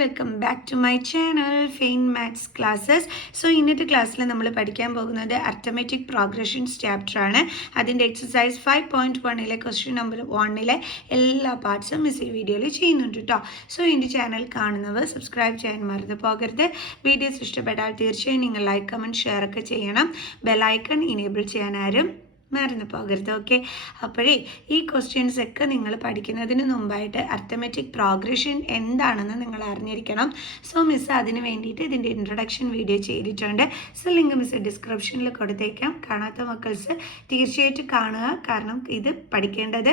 Welcome back to my channel fine maths classes. So ഇന്നത്തെ ക്ലാസ്സിൽ നമ്മൾ പഠിക്കാൻ പോകുന്നത് അർത്തമെറ്റിക് പ്രോഗ്രഷൻസ് ചാപ്റ്ററാണ്. അതിൻ്റെ എക്സസൈസ് 5.1 ക്വസ്റ്റ്യൻ നമ്പർ 1 എല്ലാ പാർട്സും മിസ് ഈ വീഡിയോയിൽ ചെയ്യുന്നുണ്ട് കേട്ടോ. സോ എൻ്റെ ചാനൽ കാണുന്നവർ സബ്സ്ക്രൈബ് ചെയ്യാൻ മറന്നു പോകരുത്. വീഡിയോസ് ഇഷ്ടപ്പെട്ടാൽ തീർച്ചയായും നിങ്ങൾ ലൈക്ക്, കമൻറ്റ്, ഷെയർ ഒക്കെ ചെയ്യണം. ബെല്ലൈക്കൺ ഇനേബിൾ ചെയ്യാൻ ആരും മറന്നു പോകരുത്. ഓക്കെ, അപ്പോഴേ ഈ ക്വസ്റ്റ്യൻസ് ഒക്കെ നിങ്ങൾ പഠിക്കുന്നതിന് മുമ്പായിട്ട് അർത്തമെറ്റിക് പ്രോഗ്രഷൻ എന്താണെന്ന് നിങ്ങൾ അറിഞ്ഞിരിക്കണം. സോ മിസ് അതിന് വേണ്ടിയിട്ട് ഇതിൻ്റെ ഇൻട്രൊഡക്ഷൻ വീഡിയോ ചെയ്തിട്ടുണ്ട്. സോ ലിങ്ക് മിസ് ഡിസ്ക്രിപ്ഷനിൽ കൊടുത്തേക്കാം. കാണാത്ത മക്കൾസ് തീർച്ചയായിട്ടും കാണുക. കാരണം ഇത് പഠിക്കേണ്ടത്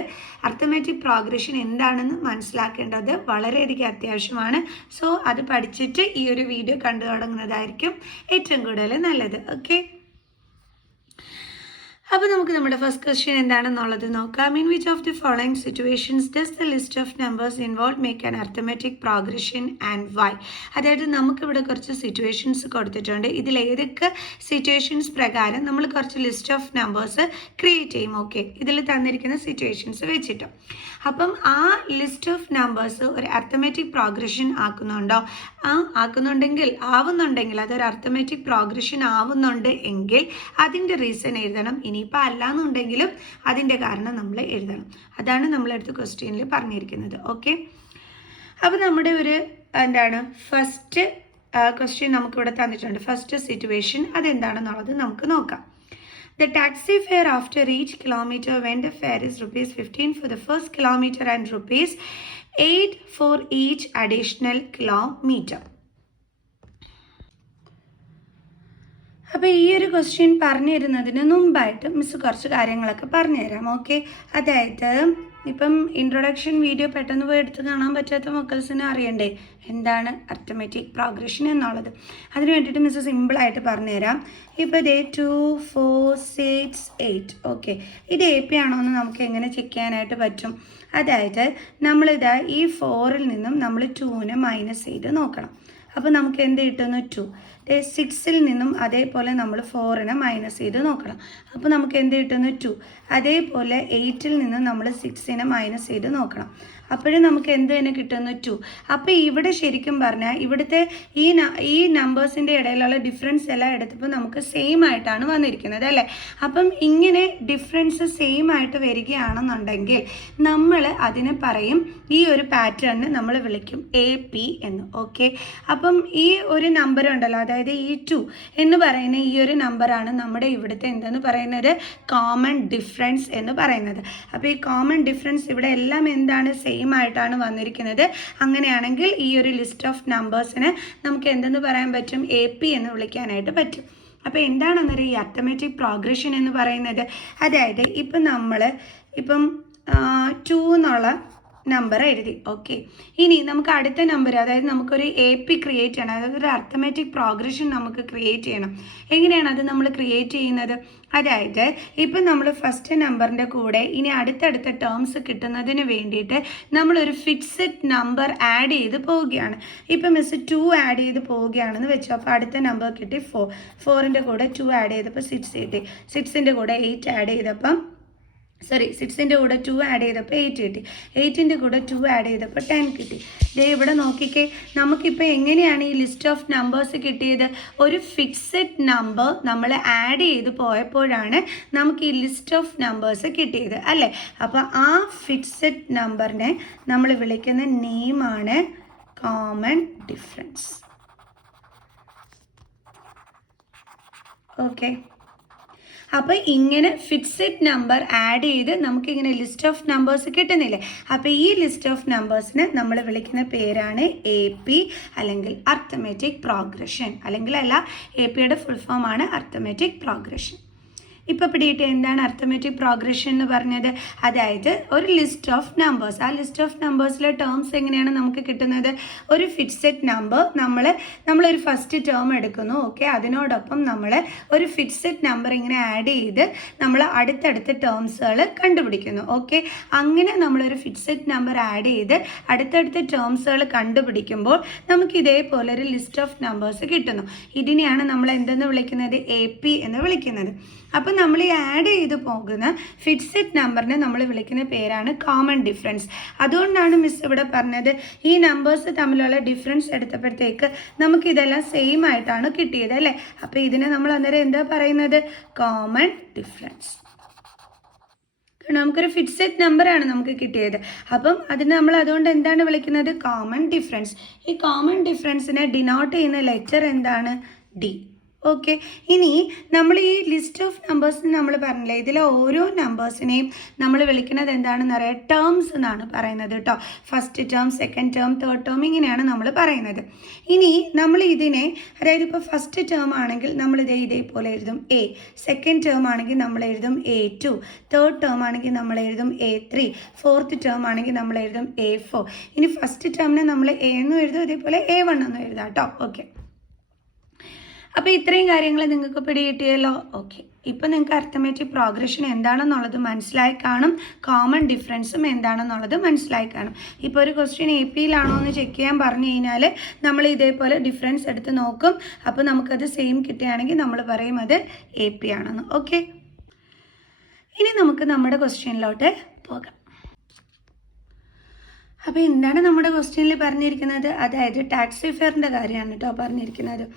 അർത്തമെറ്റിക് പ്രോഗ്രഷൻ എന്താണെന്ന് മനസ്സിലാക്കേണ്ടത് വളരെയധികം അത്യാവശ്യമാണ്. സോ അത് പഠിച്ചിട്ട് ഈ ഒരു വീഡിയോ കണ്ടു തുടങ്ങുന്നതായിരിക്കും ഏറ്റവും കൂടുതൽ നല്ലത്. ഓക്കെ, അപ്പോൾ നമുക്ക് നമ്മുടെ ഫസ്റ്റ് ക്വസ്റ്റ്യൻ എന്താണെന്നുള്ളത് നോക്കാം. In which of the following situations does the list of numbers involve make an arithmetic progression and why? അതായത് നമുക്കിവിടെ കുറച്ച് സിറ്റുവേഷൻസ് കൊടുത്തിട്ടുണ്ട്. ഇതിൽ ഏതൊക്കെ സിറ്റുവേഷൻസ് പ്രകാരം നമ്മൾ കുറച്ച് ലിസ്റ്റ് ഓഫ് നമ്പേഴ്സ് ക്രിയേറ്റ് ചെയ്യും. ഓക്കെ, ഇതിൽ തന്നിരിക്കുന്ന സിറ്റുവേഷൻസ് വെച്ചിട്ട് അപ്പം ആ ലിസ്റ്റ് ഓഫ് നമ്പേഴ്സ് ഒരു അർത്തമെറ്റിക് പ്രോഗ്രഷൻ ആക്കുന്നുണ്ടോ? ആവുന്നുണ്ടെങ്കിൽ അതൊരു അർത്തമെറ്റിക് പ്രോഗ്രഷൻ ആവുന്നുണ്ട് എങ്കിൽ അതിൻ്റെ റീസൺ എഴുതണം. ഇനിയിപ്പോൾ അല്ലാന്നുണ്ടെങ്കിലും അതിൻ്റെ കാരണം നമ്മൾ എഴുതണം. അതാണ് നമ്മളടുത്ത ക്വസ്റ്റ്യനിൽ പറഞ്ഞിരിക്കുന്നത്. ഓക്കെ, അപ്പോൾ നമ്മുടെ ഒരു ഫസ്റ്റ് ക്വസ്റ്റ്യൻ നമുക്കിവിടെ തന്നിട്ടുണ്ട്. ഫസ്റ്റ് സിറ്റുവേഷൻ അതെന്താണെന്നുള്ളത് നമുക്ക് നോക്കാം. The taxi fare after each kilometer when the fare is ₹15 for the first kilometer and ₹8 for each additional kilometer. അപ്പോൾ ഈ ഒരു ക്വസ്റ്റ്യൻ പറഞ്ഞു തരുന്നതിന് മുമ്പായിട്ട് മിസ് കുറച്ച് കാര്യങ്ങളൊക്കെ പറഞ്ഞു തരാം. ഓക്കെ, അതായത് ഇപ്പം ഇൻട്രൊഡക്ഷൻ വീഡിയോ പെട്ടെന്ന് പോയി എടുത്ത് കാണാൻ പറ്റാത്ത മക്കൾസിന് അറിയണ്ടേ എന്താണ് അർത്തമെറ്റിക് പ്രോഗ്രഷൻ എന്നുള്ളത്. അതിന് വേണ്ടിയിട്ട് മിസ് സിമ്പിളായിട്ട് പറഞ്ഞു തരാം. ഇപ്പോൾ ഇതേ 2, 4, 6, 8. ഓക്കെ, ഇത് AP ആണോ എന്ന് നമുക്ക് എങ്ങനെ ചെക്ക് ചെയ്യാനായിട്ട് പറ്റും? അതായത് നമ്മളിതാ ഈ 4ൽ നിന്നും നമ്മൾ 2നെ മൈനസ് ചെയ്ത് നോക്കണം. അപ്പോൾ നമുക്ക് എന്ത് കിട്ടുന്നു? 2. 6ൽ നിന്നും അതേപോലെ നമ്മൾ 4നെ മൈനസ് ചെയ്ത് നോക്കണം. അപ്പോൾ നമുക്ക് എന്ത് കിട്ടുന്നു? 2. അതേപോലെ 8ൽ നിന്നും നമ്മൾ 6നെ മൈനസ് ചെയ്ത് നോക്കണം. അപ്പോഴും നമുക്ക് എന്ത് തന്നെ കിട്ടുന്നു? 2. അപ്പോൾ ഇവിടെ ശരിക്കും പറഞ്ഞാൽ ഇവിടുത്തെ ഈ നമ്പേഴ്സിൻ്റെ ഇടയിലുള്ള ഡിഫറൻസ് എല്ലാം എടുത്തപ്പോൾ നമുക്ക് സെയിം ആയിട്ടാണ് വന്നിരിക്കുന്നത് അല്ലേ? അപ്പം ഇങ്ങനെ ഡിഫറൻസ് സെയിം ആയിട്ട് വരികയാണെന്നുണ്ടെങ്കിൽ നമ്മൾ അതിനെ പറയും, ഈ ഒരു പാറ്റേണിന് നമ്മൾ വിളിക്കും AP എന്ന്. ഓക്കെ, അപ്പം ഈ ഒരു നമ്പർ ഉണ്ടല്ലോ, അതായത് ഈ 2 എന്ന് പറയുന്ന ഈ ഒരു നമ്പറാണ് നമ്മുടെ ഇവിടുത്തെ എന്തെന്ന് പറയുന്നത്? കോമൺ ഡിഫറൻസ് എന്ന് പറയുന്നത്. അപ്പോൾ ഈ കോമൺ ഡിഫറൻസ് ഇവിടെ എല്ലാം എന്താണ്? സെയിം ആയിട്ടാണ് വന്നിരിക്കുന്നത്. അങ്ങനെയാണെങ്കിൽ ഈ ഒരു ലിസ്റ്റ് ഓഫ് നമ്പേഴ്സിന് നമുക്ക് എന്തെന്ന് പറയാൻ പറ്റും? AP എന്ന് വിളിക്കാനായിട്ട് പറ്റും. അപ്പോൾ എന്താണെന്നറിയാം ഈ അർത്തമെറ്റിക് പ്രോഗ്രഷൻ എന്ന് പറയുന്നത്? അതായത് ഇപ്പം നമ്മൾ 2 എന്നുള്ള നമ്പർ എഴുതി. ഓക്കെ, ഇനി നമുക്ക് അടുത്ത നമ്പർ, അതായത് നമുക്കൊരു AP ക്രിയേറ്റ് ചെയ്യണം. അതായത് ഒരു അർത്തമെറ്റിക് പ്രോഗ്രഷൻ നമുക്ക് ക്രിയേറ്റ് ചെയ്യണം. എങ്ങനെയാണ് അത് നമ്മൾ ക്രിയേറ്റ് ചെയ്യുന്നത്? അതായത് ഇപ്പം നമ്മൾ ഫസ്റ്റ് നമ്പറിൻ്റെ കൂടെ ഇനി അടുത്തടുത്ത ടേംസ് കിട്ടുന്നതിന് വേണ്ടിയിട്ട് നമ്മളൊരു ഫിക്സഡ് നമ്പർ ആഡ് ചെയ്ത് പോവുകയാണ്. ഇപ്പം മിസ് 2 ആഡ് ചെയ്ത് പോവുകയാണെന്ന് വെച്ചു. അപ്പോൾ അടുത്ത നമ്പർ കിട്ടി 4. 4ൻ്റെ കൂടെ 2 ആഡ് ചെയ്തപ്പോൾ 6 കിട്ടി. 6ൻ്റെ കൂടെ 8 ആഡ് ചെയ്തപ്പം 6ൻ്റെ കൂടെ 2 ആഡ് ചെയ്തപ്പോൾ 8 കിട്ടി. 8ൻ്റെ കൂടെ 2 ആഡ് ചെയ്തപ്പോൾ 10 കിട്ടി. ഇവിടെ നോക്കിക്കേ, നമുക്കിപ്പോൾ എങ്ങനെയാണ് ഈ ലിസ്റ്റ് ഓഫ് നമ്പേഴ്സ് കിട്ടിയത്? ഒരു ഫിക്സഡ് നമ്പർ നമ്മൾ ആഡ് ചെയ്ത് പോയപ്പോഴാണ് നമുക്ക് ഈ ലിസ്റ്റ് ഓഫ് നമ്പേഴ്സ് കിട്ടിയത് അല്ലേ? അപ്പോൾ ആ ഫിക്സഡ് നമ്പറിനെ നമ്മൾ വിളിക്കുന്ന നെയിമാണ് കോമൺ ഡിഫറൻസ്. ഓക്കെ, അപ്പോൾ ഇങ്ങനെ ഫിക്സഡ് നമ്പർ ആഡ് ചെയ്ത് നമുക്കിങ്ങനെ ലിസ്റ്റ് ഓഫ് നമ്പേഴ്സ് കിട്ടുന്നില്ലേ? അപ്പോൾ ഈ ലിസ്റ്റ് ഓഫ് നമ്പേഴ്സിന് നമ്മൾ വിളിക്കുന്ന പേരാണ് AP അല്ലെങ്കിൽ അർത്തമെറ്റിക് പ്രോഗ്രഷൻ. അല്ലെങ്കിൽ അല്ല, APയുടെ ഫുൾ ഫോമാണ് അർത്തമെറ്റിക് പ്രോഗ്രഷൻ. ഇപ്പോൾ പിടിയിട്ട് എന്താണ് അർത്തമെറ്റിക് പ്രോഗ്രഷൻ എന്ന് പറഞ്ഞത്? അതായത് ഒരു ലിസ്റ്റ് ഓഫ് നമ്പേഴ്സ്, ആ ലിസ്റ്റ് ഓഫ് നമ്പേഴ്സിലെ ടേംസ് എങ്ങനെയാണ് നമുക്ക് കിട്ടുന്നത്? ഒരു ഫിക്സഡ് നമ്പർ നമ്മളൊരു ഫസ്റ്റ് ടേം എടുക്കുന്നു. ഓക്കെ, അതിനോടൊപ്പം നമ്മൾ ഒരു ഫിക്സഡ് നമ്പർ ഇങ്ങനെ ആഡ് ചെയ്ത് നമ്മൾ അടുത്തടുത്ത ടേംസുകൾ കണ്ടുപിടിക്കുന്നു. ഓക്കെ, അങ്ങനെ നമ്മളൊരു ഫിക്സഡ് നമ്പർ ആഡ് ചെയ്ത് അടുത്തടുത്ത ടേംസുകൾ കണ്ടുപിടിക്കുമ്പോൾ നമുക്ക് ഇതേപോലെ ഒരു ലിസ്റ്റ് ഓഫ് നമ്പേഴ്സ് കിട്ടുന്നു. ഇതിനെയാണ് നമ്മൾ എന്തെന്ന് വിളിക്കുന്നത്? AP എന്ന് വിളിക്കുന്നത്. അപ്പം നമ്മൾ ഈ ആഡ് ചെയ്ത് പോകുന്ന ഫിക്സഡ് നമ്പറിനെ നമ്മൾ വിളിക്കുന്ന പേരാണ് കോമൺ ഡിഫറൻസ്. അതുകൊണ്ടാണ് മിസ് ഇവിടെ പറഞ്ഞത് ഈ നമ്പേഴ്സ് തമ്മിലുള്ള ഡിഫറൻസ് എടുത്തപ്പോഴത്തേക്ക് നമുക്കിതെല്ലാം സെയിം ആയിട്ടാണ് കിട്ടിയത് അല്ലേ. അപ്പോൾ ഇതിനെ നമ്മൾ അന്നേരം എന്താ പറയുന്നത്? Common difference. നമുക്കൊരു ഫിക്സഡ് നമ്പറാണ് നമുക്ക് കിട്ടിയത്. അപ്പം അതിന് നമ്മൾ അതുകൊണ്ട് എന്താണ് വിളിക്കുന്നത്? Common difference. ഈ കോമൺ ഡിഫറൻസിനെ ഡിനോട്ട് ചെയ്യുന്ന ലെറ്റർ എന്താണ്? ഡി. ഓക്കെ. ഇനി നമ്മൾ ഈ ലിസ്റ്റ് ഓഫ് നമ്പേഴ്സ് നമ്മൾ പറഞ്ഞില്ലേ, ഇതിലെ ഓരോ നമ്പേഴ്സിനെയും നമ്മൾ വിളിക്കുന്നത് എന്താണെന്ന് അറിയാം? ടേംസ് എന്നാണ് പറയുന്നത് കേട്ടോ. First term, second term, third term, ഇങ്ങനെയാണ് നമ്മൾ പറയുന്നത്. ഇനി നമ്മൾ ഇതിനെ, അതായത് ഇപ്പോൾ ഫസ്റ്റ് ടേം ആണെങ്കിൽ നമ്മൾ ഇതേപോലെ എഴുതും എ, സെക്കൻഡ് ടേം ആണെങ്കിൽ നമ്മൾ എഴുതും A2, തേർഡ് ടേം ആണെങ്കിൽ നമ്മൾ എഴുതും A3, ഫോർത്ത് ടേം ആണെങ്കിൽ നമ്മൾ എഴുതും A4. ഇനി ഫസ്റ്റ് ടേമിനെ നമ്മൾ എ എന്നും എഴുതും, അതേപോലെ A1 എന്നും എഴുതാം കേട്ടോ. ഓക്കെ. അപ്പോൾ ഇത്രയും കാര്യങ്ങൾ നിങ്ങൾക്ക് പിടികിട്ടിയല്ലോ. ഓക്കെ. ഇപ്പം നിങ്ങൾക്ക് അർത്ഥമെറ്റിക് പ്രോഗ്രഷൻ എന്താണെന്നുള്ളത് മനസ്സിലായി കാണും, കോമൺ ഡിഫറൻസും എന്താണെന്നുള്ളത് മനസ്സിലായി കാണും. ഇപ്പോൾ ഒരു ക്വസ്റ്റ്യൻ AP-യിലാണോ എന്ന് ചെക്ക് ചെയ്യാൻ പറഞ്ഞു കഴിഞ്ഞാൽ നമ്മൾ ഇതേപോലെ ഡിഫറൻസ് എടുത്ത് നോക്കും. അപ്പോൾ നമുക്കത് സെയിം കിട്ടുകയാണെങ്കിൽ നമ്മൾ പറയും അത് AP ആണെന്ന്. ഓക്കെ. ഇനി നമുക്ക് നമ്മുടെ ക്വസ്റ്റ്യനിലോട്ട് പോകാം. അപ്പോൾ എന്താണ് നമ്മുടെ ക്വസ്റ്റ്യനിൽ പറഞ്ഞിരിക്കുന്നത്? അതായത് ടാക്സി ഫെയറിൻ്റെ കാര്യമാണ് കേട്ടോ പറഞ്ഞിരിക്കുന്നത്.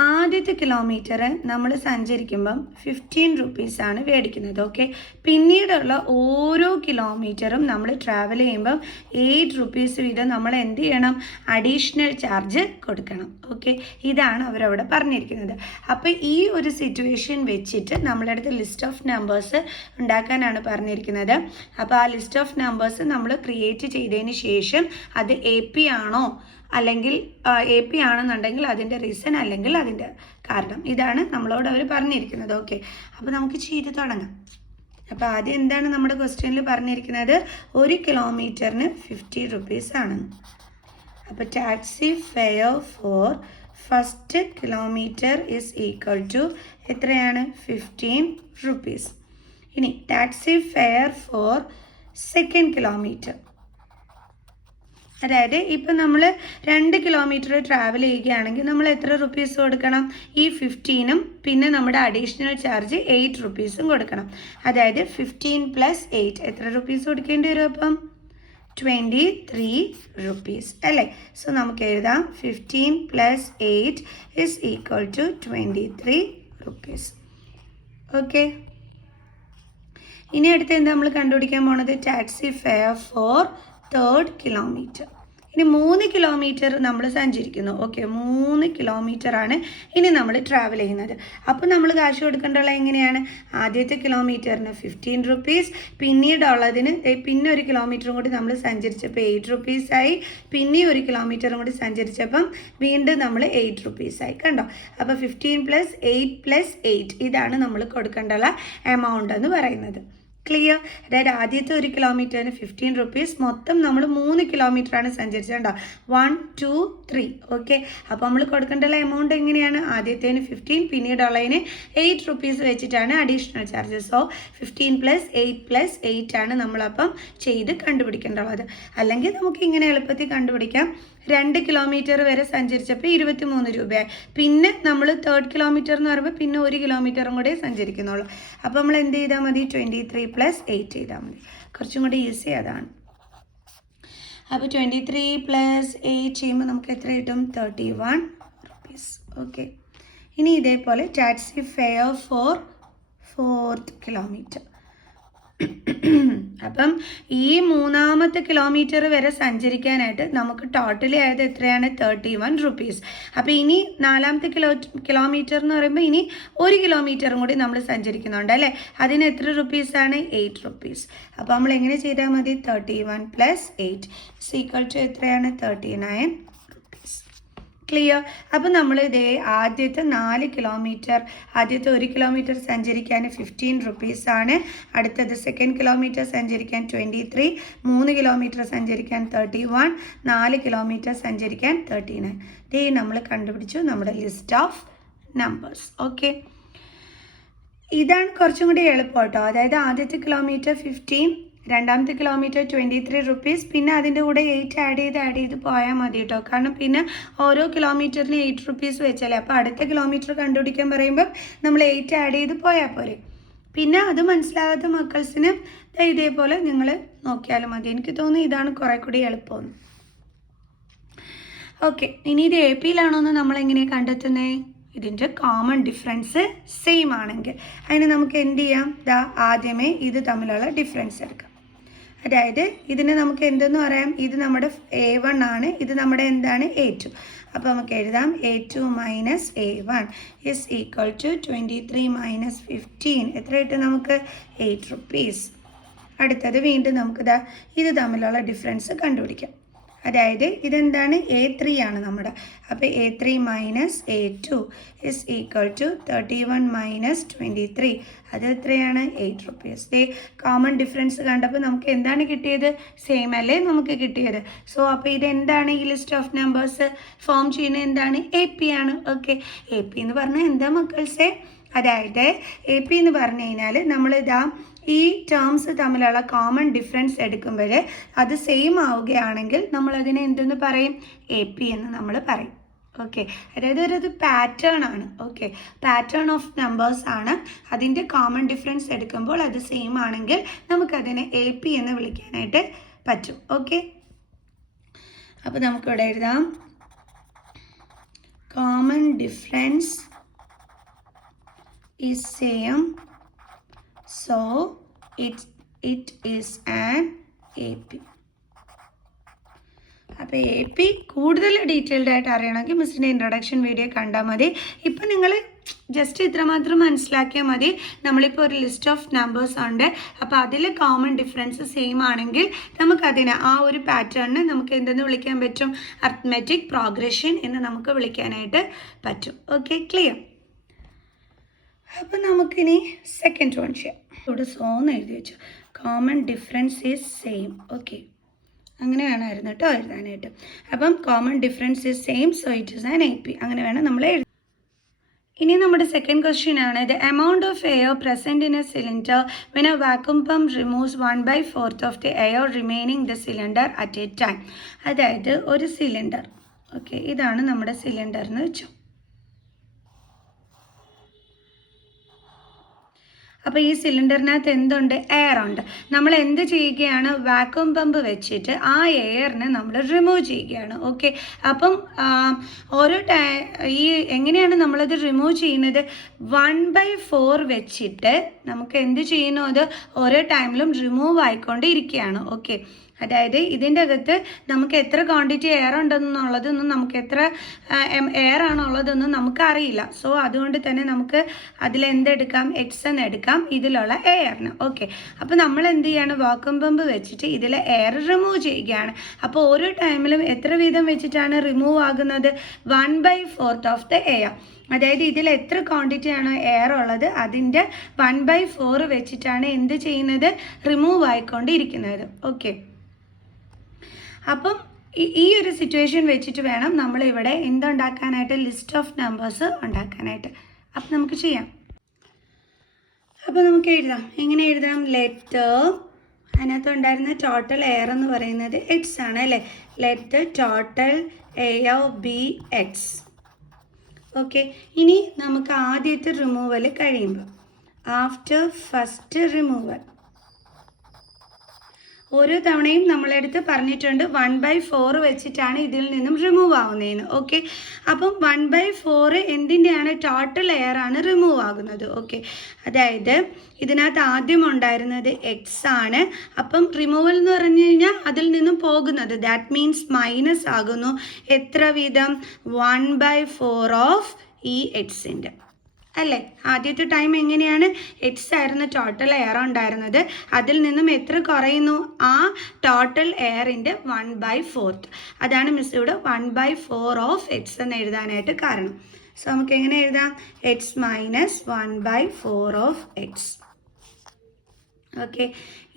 ആദ്യത്തെ കിലോമീറ്റർ നമ്മൾ സഞ്ചരിക്കുമ്പം 15 റുപ്പീസാണ് മേടിക്കുന്നത്. ഓക്കെ. പിന്നീടുള്ള ഓരോ കിലോമീറ്ററും നമ്മൾ ട്രാവൽ ചെയ്യുമ്പം 8 റുപ്പീസ് വീതം നമ്മൾ എന്ത് ചെയ്യണം? അഡീഷണൽ ചാർജ് കൊടുക്കണം. ഓക്കെ. ഇതാണ് അവരവിടെ പറഞ്ഞിരിക്കുന്നത്. അപ്പോൾ ഈ ഒരു സിറ്റുവേഷൻ വെച്ചിട്ട് നമ്മളുടെ അടുത്ത് ലിസ്റ്റ് ഓഫ് നമ്പേഴ്സ് ഉണ്ടാക്കാനാണ് പറഞ്ഞിരിക്കുന്നത്. അപ്പോൾ ആ ലിസ്റ്റ് ഓഫ് നമ്പേഴ്സ് നമ്മൾ ക്രിയേറ്റ് ചെയ്തതിന് ശേഷം അത് AP ആണോ അല്ലെങ്കിൽ AP ആണെന്നുണ്ടെങ്കിൽ അതിൻ്റെ റീസൺ അല്ലെങ്കിൽ അതിൻ്റെ കാരണം, ഇതാണ് നമ്മളോട് അവർ പറഞ്ഞിരിക്കുന്നത്. ഓക്കെ. അപ്പോൾ നമുക്ക് ചെയ്ത് തുടങ്ങാം. അപ്പോൾ ആദ്യം എന്താണ് നമ്മുടെ ക്വസ്റ്റ്യനിൽ പറഞ്ഞിരിക്കുന്നത്? 1 കിലോമീറ്ററിന് 50 റുപ്പീസ് ആണെന്ന്. അപ്പോൾ taxi fare for first kilometer is equal to എത്രയാണ്? 15 റുപ്പീസ്. ഇനി taxi fare for second kilometer, അതായത് ഇപ്പം നമ്മൾ 2 കിലോമീറ്റർ ട്രാവൽ ചെയ്യുകയാണെങ്കിൽ നമ്മൾ എത്ര റുപ്പീസ് കൊടുക്കണം? ഈ 15ഉം പിന്നെ നമ്മുടെ അഡീഷണൽ ചാർജ് 8 റുപ്പീസും കൊടുക്കണം. അതായത് 15 + 8 എത്ര റുപ്പീസ് കൊടുക്കേണ്ടി വരും? അപ്പം 23 റുപ്പീസ് അല്ലേ. സോ നമുക്ക് എഴുതാം 15 + 8 is equal to 23 rupees. Okay. ഇനി അടുത്ത് എന്താ നമ്മൾ കണ്ടുപിടിക്കാൻ പോണത്? Taxi fare for third kilometer. ഇനി 3 കിലോമീറ്റർ നമ്മൾ സഞ്ചരിക്കുന്നു. ഓക്കെ. 3 കിലോമീറ്ററാണ് ഇനി നമ്മൾ ട്രാവൽ ചെയ്യുന്നത്. അപ്പോൾ നമ്മൾ കാശ് കൊടുക്കേണ്ടത് എങ്ങനെയാണ്? ആദ്യത്തെ കിലോമീറ്ററിന് 15 റുപ്പീസ്, പിന്നീടുള്ളതിന് പിന്നെ 1 കിലോമീറ്ററും കൂടി നമ്മൾ സഞ്ചരിച്ചപ്പോൾ 8 റുപ്പീസായി, പിന്നെ 1 കിലോമീറ്ററും കൂടി സഞ്ചരിച്ചപ്പം വീണ്ടും നമ്മൾ 8 റുപ്പീസായി. കണ്ടോ? അപ്പോൾ 15 + 8 + 8 ഇതാണ് നമ്മൾ കൊടുക്കേണ്ട എമൗണ്ട് എന്ന് പറയുന്നത്. ക്ലിയർ? അതായത് ആദ്യത്തെ 1 കിലോമീറ്ററിന് 15 റുപ്പീസ്, മൊത്തം നമ്മൾ 3 കിലോമീറ്ററാണ് സഞ്ചരിച്ചത്. കേട്ടോ? 1 2 3. ഓക്കെ. അപ്പോൾ നമ്മൾ കൊടുക്കേണ്ട എമൗണ്ട് എങ്ങനെയാണ്? ആദ്യത്തേന് 15, പിന്നീടുള്ളതിന് 8 റുപ്പീസ് വെച്ചിട്ടാണ് അഡീഷണൽ ചാർജസ്. സോ 15 + 8 + 8 ആണ് നമ്മളപ്പം ചെയ്ത് കണ്ടുപിടിക്കേണ്ടത്. അല്ലെങ്കിൽ നമുക്ക് ഇങ്ങനെ എളുപ്പത്തിൽ കണ്ടുപിടിക്കാം. 2 കിലോമീറ്റർ വരെ സഞ്ചരിച്ചപ്പോൾ 23 രൂപയായി. പിന്നെ നമ്മൾ തേർഡ് കിലോമീറ്റർ എന്ന് പറയുമ്പോൾ പിന്നെ 1 കിലോമീറ്ററും കൂടെ സഞ്ചരിക്കുന്നുള്ളൂ. അപ്പോൾ നമ്മൾ എന്ത് ചെയ്താൽ മതി? 23 + 8 ചെയ്താൽ മതി. കുറച്ചും കൂടി ഈസി അതാണ്. അപ്പോൾ 23 + 8 ചെയ്യുമ്പോൾ നമുക്ക് എത്ര കിട്ടും? 31 റുപ്പീസ്. ഓക്കെ. ഇനി ഇതേപോലെ taxi fare for fourth kilometer. അപ്പം ഈ 3ാമത്തെ കിലോമീറ്റർ വരെ സഞ്ചരിക്കാനായിട്ട് നമുക്ക് ടോട്ടലി ആയത് എത്രയാണ്? 31 റുപ്പീസ്. അപ്പോൾ ഇനി 4ാമത്തെ കിലോമീറ്റർ എന്ന് പറയുമ്പോൾ ഇനി 1 കിലോമീറ്ററും കൂടി നമ്മൾ സഞ്ചരിക്കുന്നുണ്ട് അല്ലേ. അതിന് എത്ര റുപ്പീസാണ്? 8 റുപ്പീസ്. അപ്പോൾ നമ്മൾ എങ്ങനെ ചെയ്താൽ മതി? 31 + 8 ഈക്വൽ ടു എത്രയാണ്? 39 റുപ്പീസ്. ക്ലിയർ? അപ്പോൾ നമ്മൾ ഇതേ ആദ്യത്തെ 4 കിലോമീറ്റർ, ആദ്യത്തെ 1 കിലോമീറ്റർ സഞ്ചരിക്കാൻ 15 റുപ്പീസാണ്. അടുത്തത് സെക്കൻഡ് കിലോമീറ്റർ സഞ്ചരിക്കാൻ 23, 3 കിലോമീറ്റർ സഞ്ചരിക്കാൻ 31, 4 കിലോമീറ്റർ സഞ്ചരിക്കാൻ 39. ഇതേ നമ്മൾ കണ്ടുപിടിച്ചു നമ്മുടെ ലിസ്റ്റ് ഓഫ് നമ്പേഴ്സ്. ഓക്കെ. ഇതാണ് കുറച്ചും കൂടി എളുപ്പം കേട്ടോ. അതായത് ആദ്യത്തെ കിലോമീറ്റർ 15, രണ്ടാമത്തെ കിലോമീറ്റർ 23 റുപ്പീസ്, പിന്നെ അതിൻ്റെ കൂടെ 8 ആഡ് ചെയ്ത് പോയാൽ മതി കേട്ടോ. കാരണം പിന്നെ ഓരോ കിലോമീറ്ററിന് 8 റുപ്പീസ് വെച്ചല്ലേ. അപ്പോൾ അടുത്ത കിലോമീറ്റർ കണ്ടുപിടിക്കാൻ പറയുമ്പോൾ നമ്മൾ 8 ആഡ് ചെയ്ത് പോയാൽ പോരെ. പിന്നെ അത് മനസ്സിലാകാത്ത മക്കൾസിന് ഇതേപോലെ നിങ്ങൾ നോക്കിയാലും മതി. എനിക്ക് തോന്നുന്നു ഇതാണ് കുറേ കൂടി എളുപ്പമെന്ന്. ഓക്കെ, ഇനി ഇത് എ പിയിലാണോ എന്ന് നമ്മളെങ്ങനെയാണ് കണ്ടെത്തുന്നത്? ഇതിൻ്റെ കോമൺ ഡിഫറൻസ് സെയിം ആണെങ്കിൽ അതിന് നമുക്ക് എന്ത് ചെയ്യാം? ആദ്യമേ ഇത് തമ്മിലുള്ള ഡിഫറൻസ് എടുക്കാം. അതായത് ഇതിനെ നമുക്ക് എന്തെന്ന് പറയാം? ഇത് നമ്മുടെ A1 ആണ്, ഇത് നമ്മുടെ എന്താണ്? A2. അപ്പോൾ നമുക്ക് എഴുതാം A2 minus A1 is equal to 23 minus 15. എത്ര കിട്ടും നമുക്ക്? 8 rupees. അടുത്തത് വീണ്ടും നമുക്ക് ഇത് തമ്മിലുള്ള ഡിഫറൻസ് കണ്ടുപിടിക്കാം. അതായത് ഇതെന്താണ്? A3 ആണ് നമ്മുടെ. അപ്പോൾ A3 minus A2 is equal to 31 minus 23. അത് എത്രയാണ്? 8 rupees. കോമൺ ഡിഫറൻസ് കണ്ടപ്പോൾ നമുക്ക് എന്താണ് കിട്ടിയത്? സെയിം അല്ലേ നമുക്ക് കിട്ടിയത്. സോ അപ്പോൾ ഇതെന്താണ്? ഈ ലിസ്റ്റ് ഓഫ് നമ്പേഴ്സ് ഫോം ചെയ്യുന്നത് എന്താണ്? AP ആണ്. ഓക്കെ, AP എന്ന് പറഞ്ഞാൽ എന്താ മക്കൾസേ? അതായത് AP എന്ന് പറഞ്ഞു കഴിഞ്ഞാൽ നമ്മളിതാ ഈ ടേംസ് തമ്മിലുള്ള കോമൺ ഡിഫറൻസ് എടുക്കുമ്പോൾ അത് സെയിം ആവുകയാണെങ്കിൽ നമ്മളതിനെ എന്തെന്ന് പറയും? AP എന്ന് നമ്മൾ പറയും. ഓക്കെ, അതായത് ഒരു പാറ്റേൺ ആണ്. ഓക്കെ, പാറ്റേൺ ഓഫ് നമ്പേഴ്സ് ആണ്. അതിൻ്റെ കോമൺ ഡിഫറൻസ് എടുക്കുമ്പോൾ അത് സെയിം ആണെങ്കിൽ നമുക്കതിനെ AP എന്ന് വിളിക്കാനായിട്ട് പറ്റും. ഓക്കെ, അപ്പോൾ നമുക്കിവിടെ എഴുതാം common difference is same, so it is an AP. അപ്പോൾ AP കൂടുതൽ ഡീറ്റെയിൽഡ് ആയിട്ട് അറിയണമെങ്കിൽ മിസ്സിൻ്റെ ഇൻട്രൊഡക്ഷൻ വീഡിയോ കണ്ടാൽ മതി. ഇപ്പം നിങ്ങൾ ജസ്റ്റ് ഇത്രമാത്രം മനസ്സിലാക്കിയാൽ മതി. നമ്മളിപ്പോൾ ഒരു ലിസ്റ്റ് ഓഫ് നമ്പേഴ്സ് ഉണ്ട്, അപ്പോൾ അതിൽ കോമൺ ഡിഫറൻസ് സെയിം ആണെങ്കിൽ നമുക്കതിനെ ആ ഒരു പാറ്റേണിന് നമുക്ക് എന്തെന്ന് വിളിക്കാൻ പറ്റും? അർithmetic പ്രോഗ്രഷൻ എന്ന് നമുക്ക് വിളിക്കാനായിട്ട് പറ്റും. Okay, clear? അപ്പം നമുക്കിനി സെക്കൻഡ് വൺ ചെയ്യാം. ഇവിടെ സോന്ന് എഴുതി വെച്ചു. Common difference is same. Okay, അങ്ങനെ വേണമായിരുന്നു കേട്ടോ എഴുതാനായിട്ട്. അപ്പം common difference is same, so it is an AP. അങ്ങനെ വേണം നമ്മൾ എഴുതാൻ. ഇനി നമ്മുടെ സെക്കൻഡ് ക്വസ്റ്റ്യൻ ആണ് the amount of air present in A cylinder when A vacuum pump removes 1/4 of the air remaining the cylinder at A time. അതായത് ഒരു cylinder. Okay, ഇതാണ് നമ്മുടെ സിലിണ്ടർ എന്ന് വെച്ചു. അപ്പോൾ ഈ സിലിണ്ടറിനകത്ത് എന്തുണ്ട്? എയർ ഉണ്ട്. നമ്മൾ എന്ത് ചെയ്യുകയാണ്? വാക്യൂം പമ്പ് വെച്ചിട്ട് ആ എയറിനെ നമ്മൾ റിമൂവ് ചെയ്യുകയാണ്. ഓക്കെ, അപ്പം ഓരോ ഈ എങ്ങനെയാണ് നമ്മളത് റിമൂവ് ചെയ്യുന്നത്? 1/4 വെച്ചിട്ട് നമുക്ക് എന്ത് ചെയ്യുന്നു? അത് ഓരോ ടൈമിലും റിമൂവ് ആയിക്കൊണ്ടിരിക്കുകയാണ്. ഓക്കെ, അതായത് ഇതിൻ്റെ അകത്ത് നമുക്ക് എത്ര ക്വാണ്ടിറ്റി എയർ ഉണ്ടെന്നുള്ളതൊന്നും നമുക്ക് എത്ര എയർ ആണുള്ളതൊന്നും നമുക്കറിയില്ല. സോ അതുകൊണ്ട് തന്നെ നമുക്ക് അതിലെന്തെടുക്കാം? X എന്ന് എടുക്കാം ഇതിലുള്ള എയറിന്. ഓക്കെ, അപ്പോൾ നമ്മൾ എന്ത് ചെയ്യാണ്? വാക്യൂം പമ്പ് വെച്ചിട്ട് ഇതിലെ എയർ റിമൂവ് ചെയ്യുകയാണ്. അപ്പോൾ ഓരോ ടൈമിലും എത്ര വീതം വെച്ചിട്ടാണ് റിമൂവ് ആകുന്നത്? 1/4 ഓഫ് ദ എയർ. അതായത് ഇതിൽ എത്ര ക്വാണ്ടിറ്റി ആണോ എയർ ഉള്ളത് അതിൻ്റെ 1/4 വെച്ചിട്ടാണ് എന്ത് ചെയ്യുന്നത്? റിമൂവ് ആയിക്കൊണ്ടിരിക്കുന്നത്. ഓക്കെ, അപ്പം ഈ ഒരു സിറ്റുവേഷൻ വെച്ചിട്ട് വേണം നമ്മളിവിടെ എന്തുണ്ടാക്കാനായിട്ട്? ലിസ്റ്റ് ഓഫ് നമ്പേഴ്സ് ഉണ്ടാക്കാനായിട്ട്. അപ്പം നമുക്ക് ചെയ്യാം. അപ്പോൾ നമുക്ക് എഴുതാം. എങ്ങനെ എഴുതാം? ലെറ്റ് അതിനകത്ത് ഉണ്ടായിരുന്ന ടോട്ടൽ എയർ എന്ന് പറയുന്നത് X ആണ് അല്ലേ? Let total air B X. Okay, ഇനി നമുക്ക് ആദ്യത്തെ റിമൂവൽ കഴിയുമ്പോൾ ആഫ്റ്റർ ഫസ്റ്റ് റിമൂവൽ ഓരോ തവണയും നമ്മളെടുത്ത് പറഞ്ഞിട്ടുണ്ട് 1/4 വെച്ചിട്ടാണ് ഇതിൽ നിന്നും റിമൂവ് ആവുന്നതെന്ന്. ഓക്കെ, അപ്പം 1/4 എന്തിൻ്റെയാണ്? ടോട്ടൽ എയർ ആണ് റിമൂവ് ആകുന്നത്. ഓക്കെ, അതായത് ഇതിനകത്ത് ആദ്യം ഉണ്ടായിരുന്നത് X ആണ്. അപ്പം റിമൂവൽ എന്ന് പറഞ്ഞു കഴിഞ്ഞാൽ അതിൽ നിന്നും പോകുന്നത് ദാറ്റ് മീൻസ് മൈനസ് ആകുന്നു. എത്ര വീതം? 1/4 ഓഫ് ഈ Xൻ്റെ അല്ലേ? ആദ്യത്തെ ടൈം എങ്ങനെയാണ്? X ആയിരുന്നു ടോട്ടൽ എയർ ഉണ്ടായിരുന്നത്. അതിൽ നിന്നും എത്ര കുറയുന്നു? ആ ടോട്ടൽ എയറിൻ്റെ 1/4. അതാണ് മിസ് ഇവിടെ 1/4 ഓഫ് X എന്ന് എഴുതാനായിട്ട് കാരണം. സോ നമുക്ക് എങ്ങനെ എഴുതാം? X minus 1/4 of X. Okay,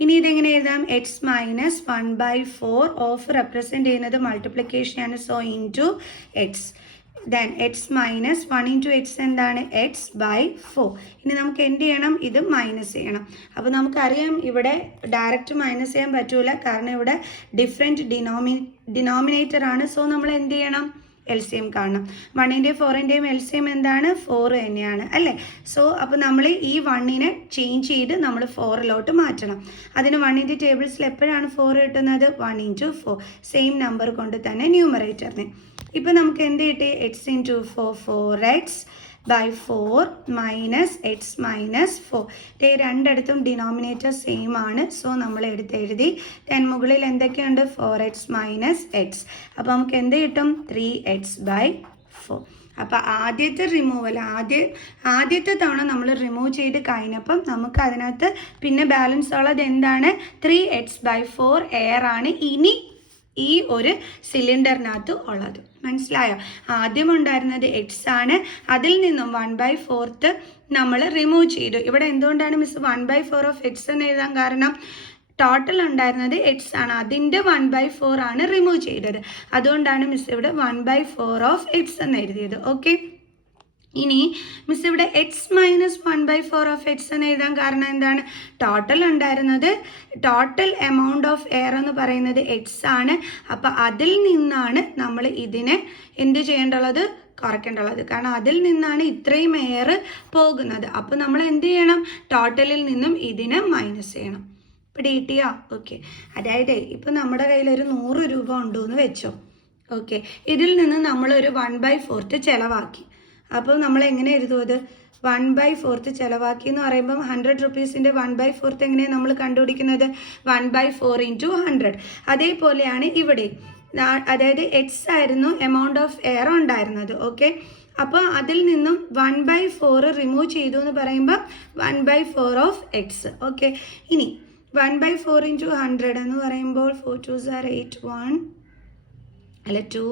ഇനി ഇതെങ്ങനെ എഴുതാം? X മൈനസ് 1/4 ഓഫ് റെപ്രസെൻറ്റ് ചെയ്യുന്നത് മൾട്ടിപ്ലിക്കേഷനാണ്. So into X. Then X minus 1 into X എന്താണ്? X/4. ഇനി നമുക്ക് എന്ത് ചെയ്യണം? ഇത് മൈനസ് ചെയ്യണം. അപ്പോൾ നമുക്കറിയാം ഇവിടെ ഡയറക്റ്റ് മൈനസ് ചെയ്യാൻ പറ്റൂല, കാരണം ഇവിടെ ഡിഫറെൻറ്റ് ഡിനോമിനേറ്റർ ആണ്. സോ നമ്മൾ എന്ത് ചെയ്യണം? LCM കാണണം. 1ൻ്റെയും 4ൻ്റെയും LCM എന്താണ്? 4 തന്നെയാണ് അല്ലേ? സോ അപ്പോൾ നമ്മൾ ഈ 1നെ ചേഞ്ച് ചെയ്ത് നമ്മൾ 4ലോട്ട് മാറ്റണം. അതിന് 1ൻ്റെ ടേബിൾസിൽ എപ്പോഴാണ് 4 കിട്ടുന്നത്? 1 × 4 സെയിം നമ്പർ കൊണ്ട് തന്നെ ന്യൂമറേറ്ററിന്. ഇപ്പോൾ നമുക്ക് എന്ത് കിട്ടി? x × 4 4x by 4 minus x minus 4. രണ്ടിടത്തും ഡിനോമിനേറ്റർ സെയിം ആണ്. സോ നമ്മൾ എഴുതി. ദെൻ മുകളിൽ എന്തൊക്കെയുണ്ട്? 4x minus x. അപ്പോൾ നമുക്ക് എന്ത് കിട്ടും? 3x by 4. അപ്പോൾ ആദ്യത്തെ റിമൂവൽ ആദ്യത്തെ തവണ നമ്മൾ റിമൂവ് ചെയ്ത് കഴിഞ്ഞപ്പം നമുക്ക് അതിനകത്ത് പിന്നെ ബാലൻസ് ഉള്ളത് എന്താണ്? 3x by 4 എയർ ആണ് ഇനി ഈ ഒരു സിലിണ്ടറിനകത്ത് ഉള്ളത്. മനസ്സിലായോ? ആദ്യം ഉണ്ടായിരുന്നത് x ആണ്. അതിൽ നിന്നും 1/4 നമ്മൾ റിമൂവ് ചെയ്തു. ഇവിടെ എന്തുകൊണ്ടാണ് മിസ് 1/4 ഓഫ് x എന്ന് എഴുതാൻ കാരണം? ടോട്ടൽ ഉണ്ടായിരുന്നത് x ആണ്, അതിൻ്റെ 1/4 ആണ് റിമൂവ് ചെയ്തത്. അതുകൊണ്ടാണ് മിസ് ഇവിടെ 1/4 ഓഫ് x എന്ന് എഴുതിയത്. ഓക്കെ, ഇനി മിസ് ഇവിടെ x മൈനസ് 1/4 ഓഫ് x എന്ന് എഴുതാൻ കാരണം എന്താണ്? ടോട്ടൽ ഉണ്ടായിരുന്നത് ടോട്ടൽ എമൗണ്ട് ഓഫ് എയർ എന്ന് പറയുന്നത് x ആണ്. അപ്പോൾ അതിൽ നിന്നാണ് നമ്മൾ ഇതിനെ എന്ത് ചെയ്യേണ്ടുള്ളത്? കുറയ്ക്കേണ്ടുള്ളത്. കാരണം അതിൽ നിന്നാണ് ഇത്രയും എയർ പോകുന്നത്. അപ്പോൾ നമ്മൾ എന്ത് ചെയ്യണം? ടോട്ടലിൽ നിന്നും ഇതിനെ മൈനസ് ചെയ്യണം. പിടികിട്ടിയോ? ഓക്കെ, അതായത് ഇപ്പം നമ്മുടെ കയ്യിൽ ഒരു 100 രൂപ ഉണ്ടെന്ന് വെച്ചോ. ഓക്കെ, ഇതിൽ നിന്ന് നമ്മളൊരു 1/4 ചിലവാക്കി. അപ്പോൾ നമ്മൾ എങ്ങനെ എഴുതും? അത് 1/4 ചിലവാക്കി എന്ന് പറയുമ്പം 100 റുപ്പീസിൻ്റെ 1/4 എങ്ങനെയാണ് നമ്മൾ കണ്ടുപിടിക്കുന്നത്? 1/4 × 100. അതേപോലെയാണ് ഇവിടെ. അതായത് x ആയിരുന്നു എമൗണ്ട് ഓഫ് എയർ ഉണ്ടായിരുന്നത്. ഓക്കെ, അപ്പോൾ അതിൽ നിന്നും 1/4 റിമൂവ് ചെയ്തു എന്ന് പറയുമ്പോൾ 1/4 ഓഫ് x. ഓക്കെ, ഇനി 1/4 × 100 എന്ന് പറയുമ്പോൾ 4 2s are 8 1 അല്ല 2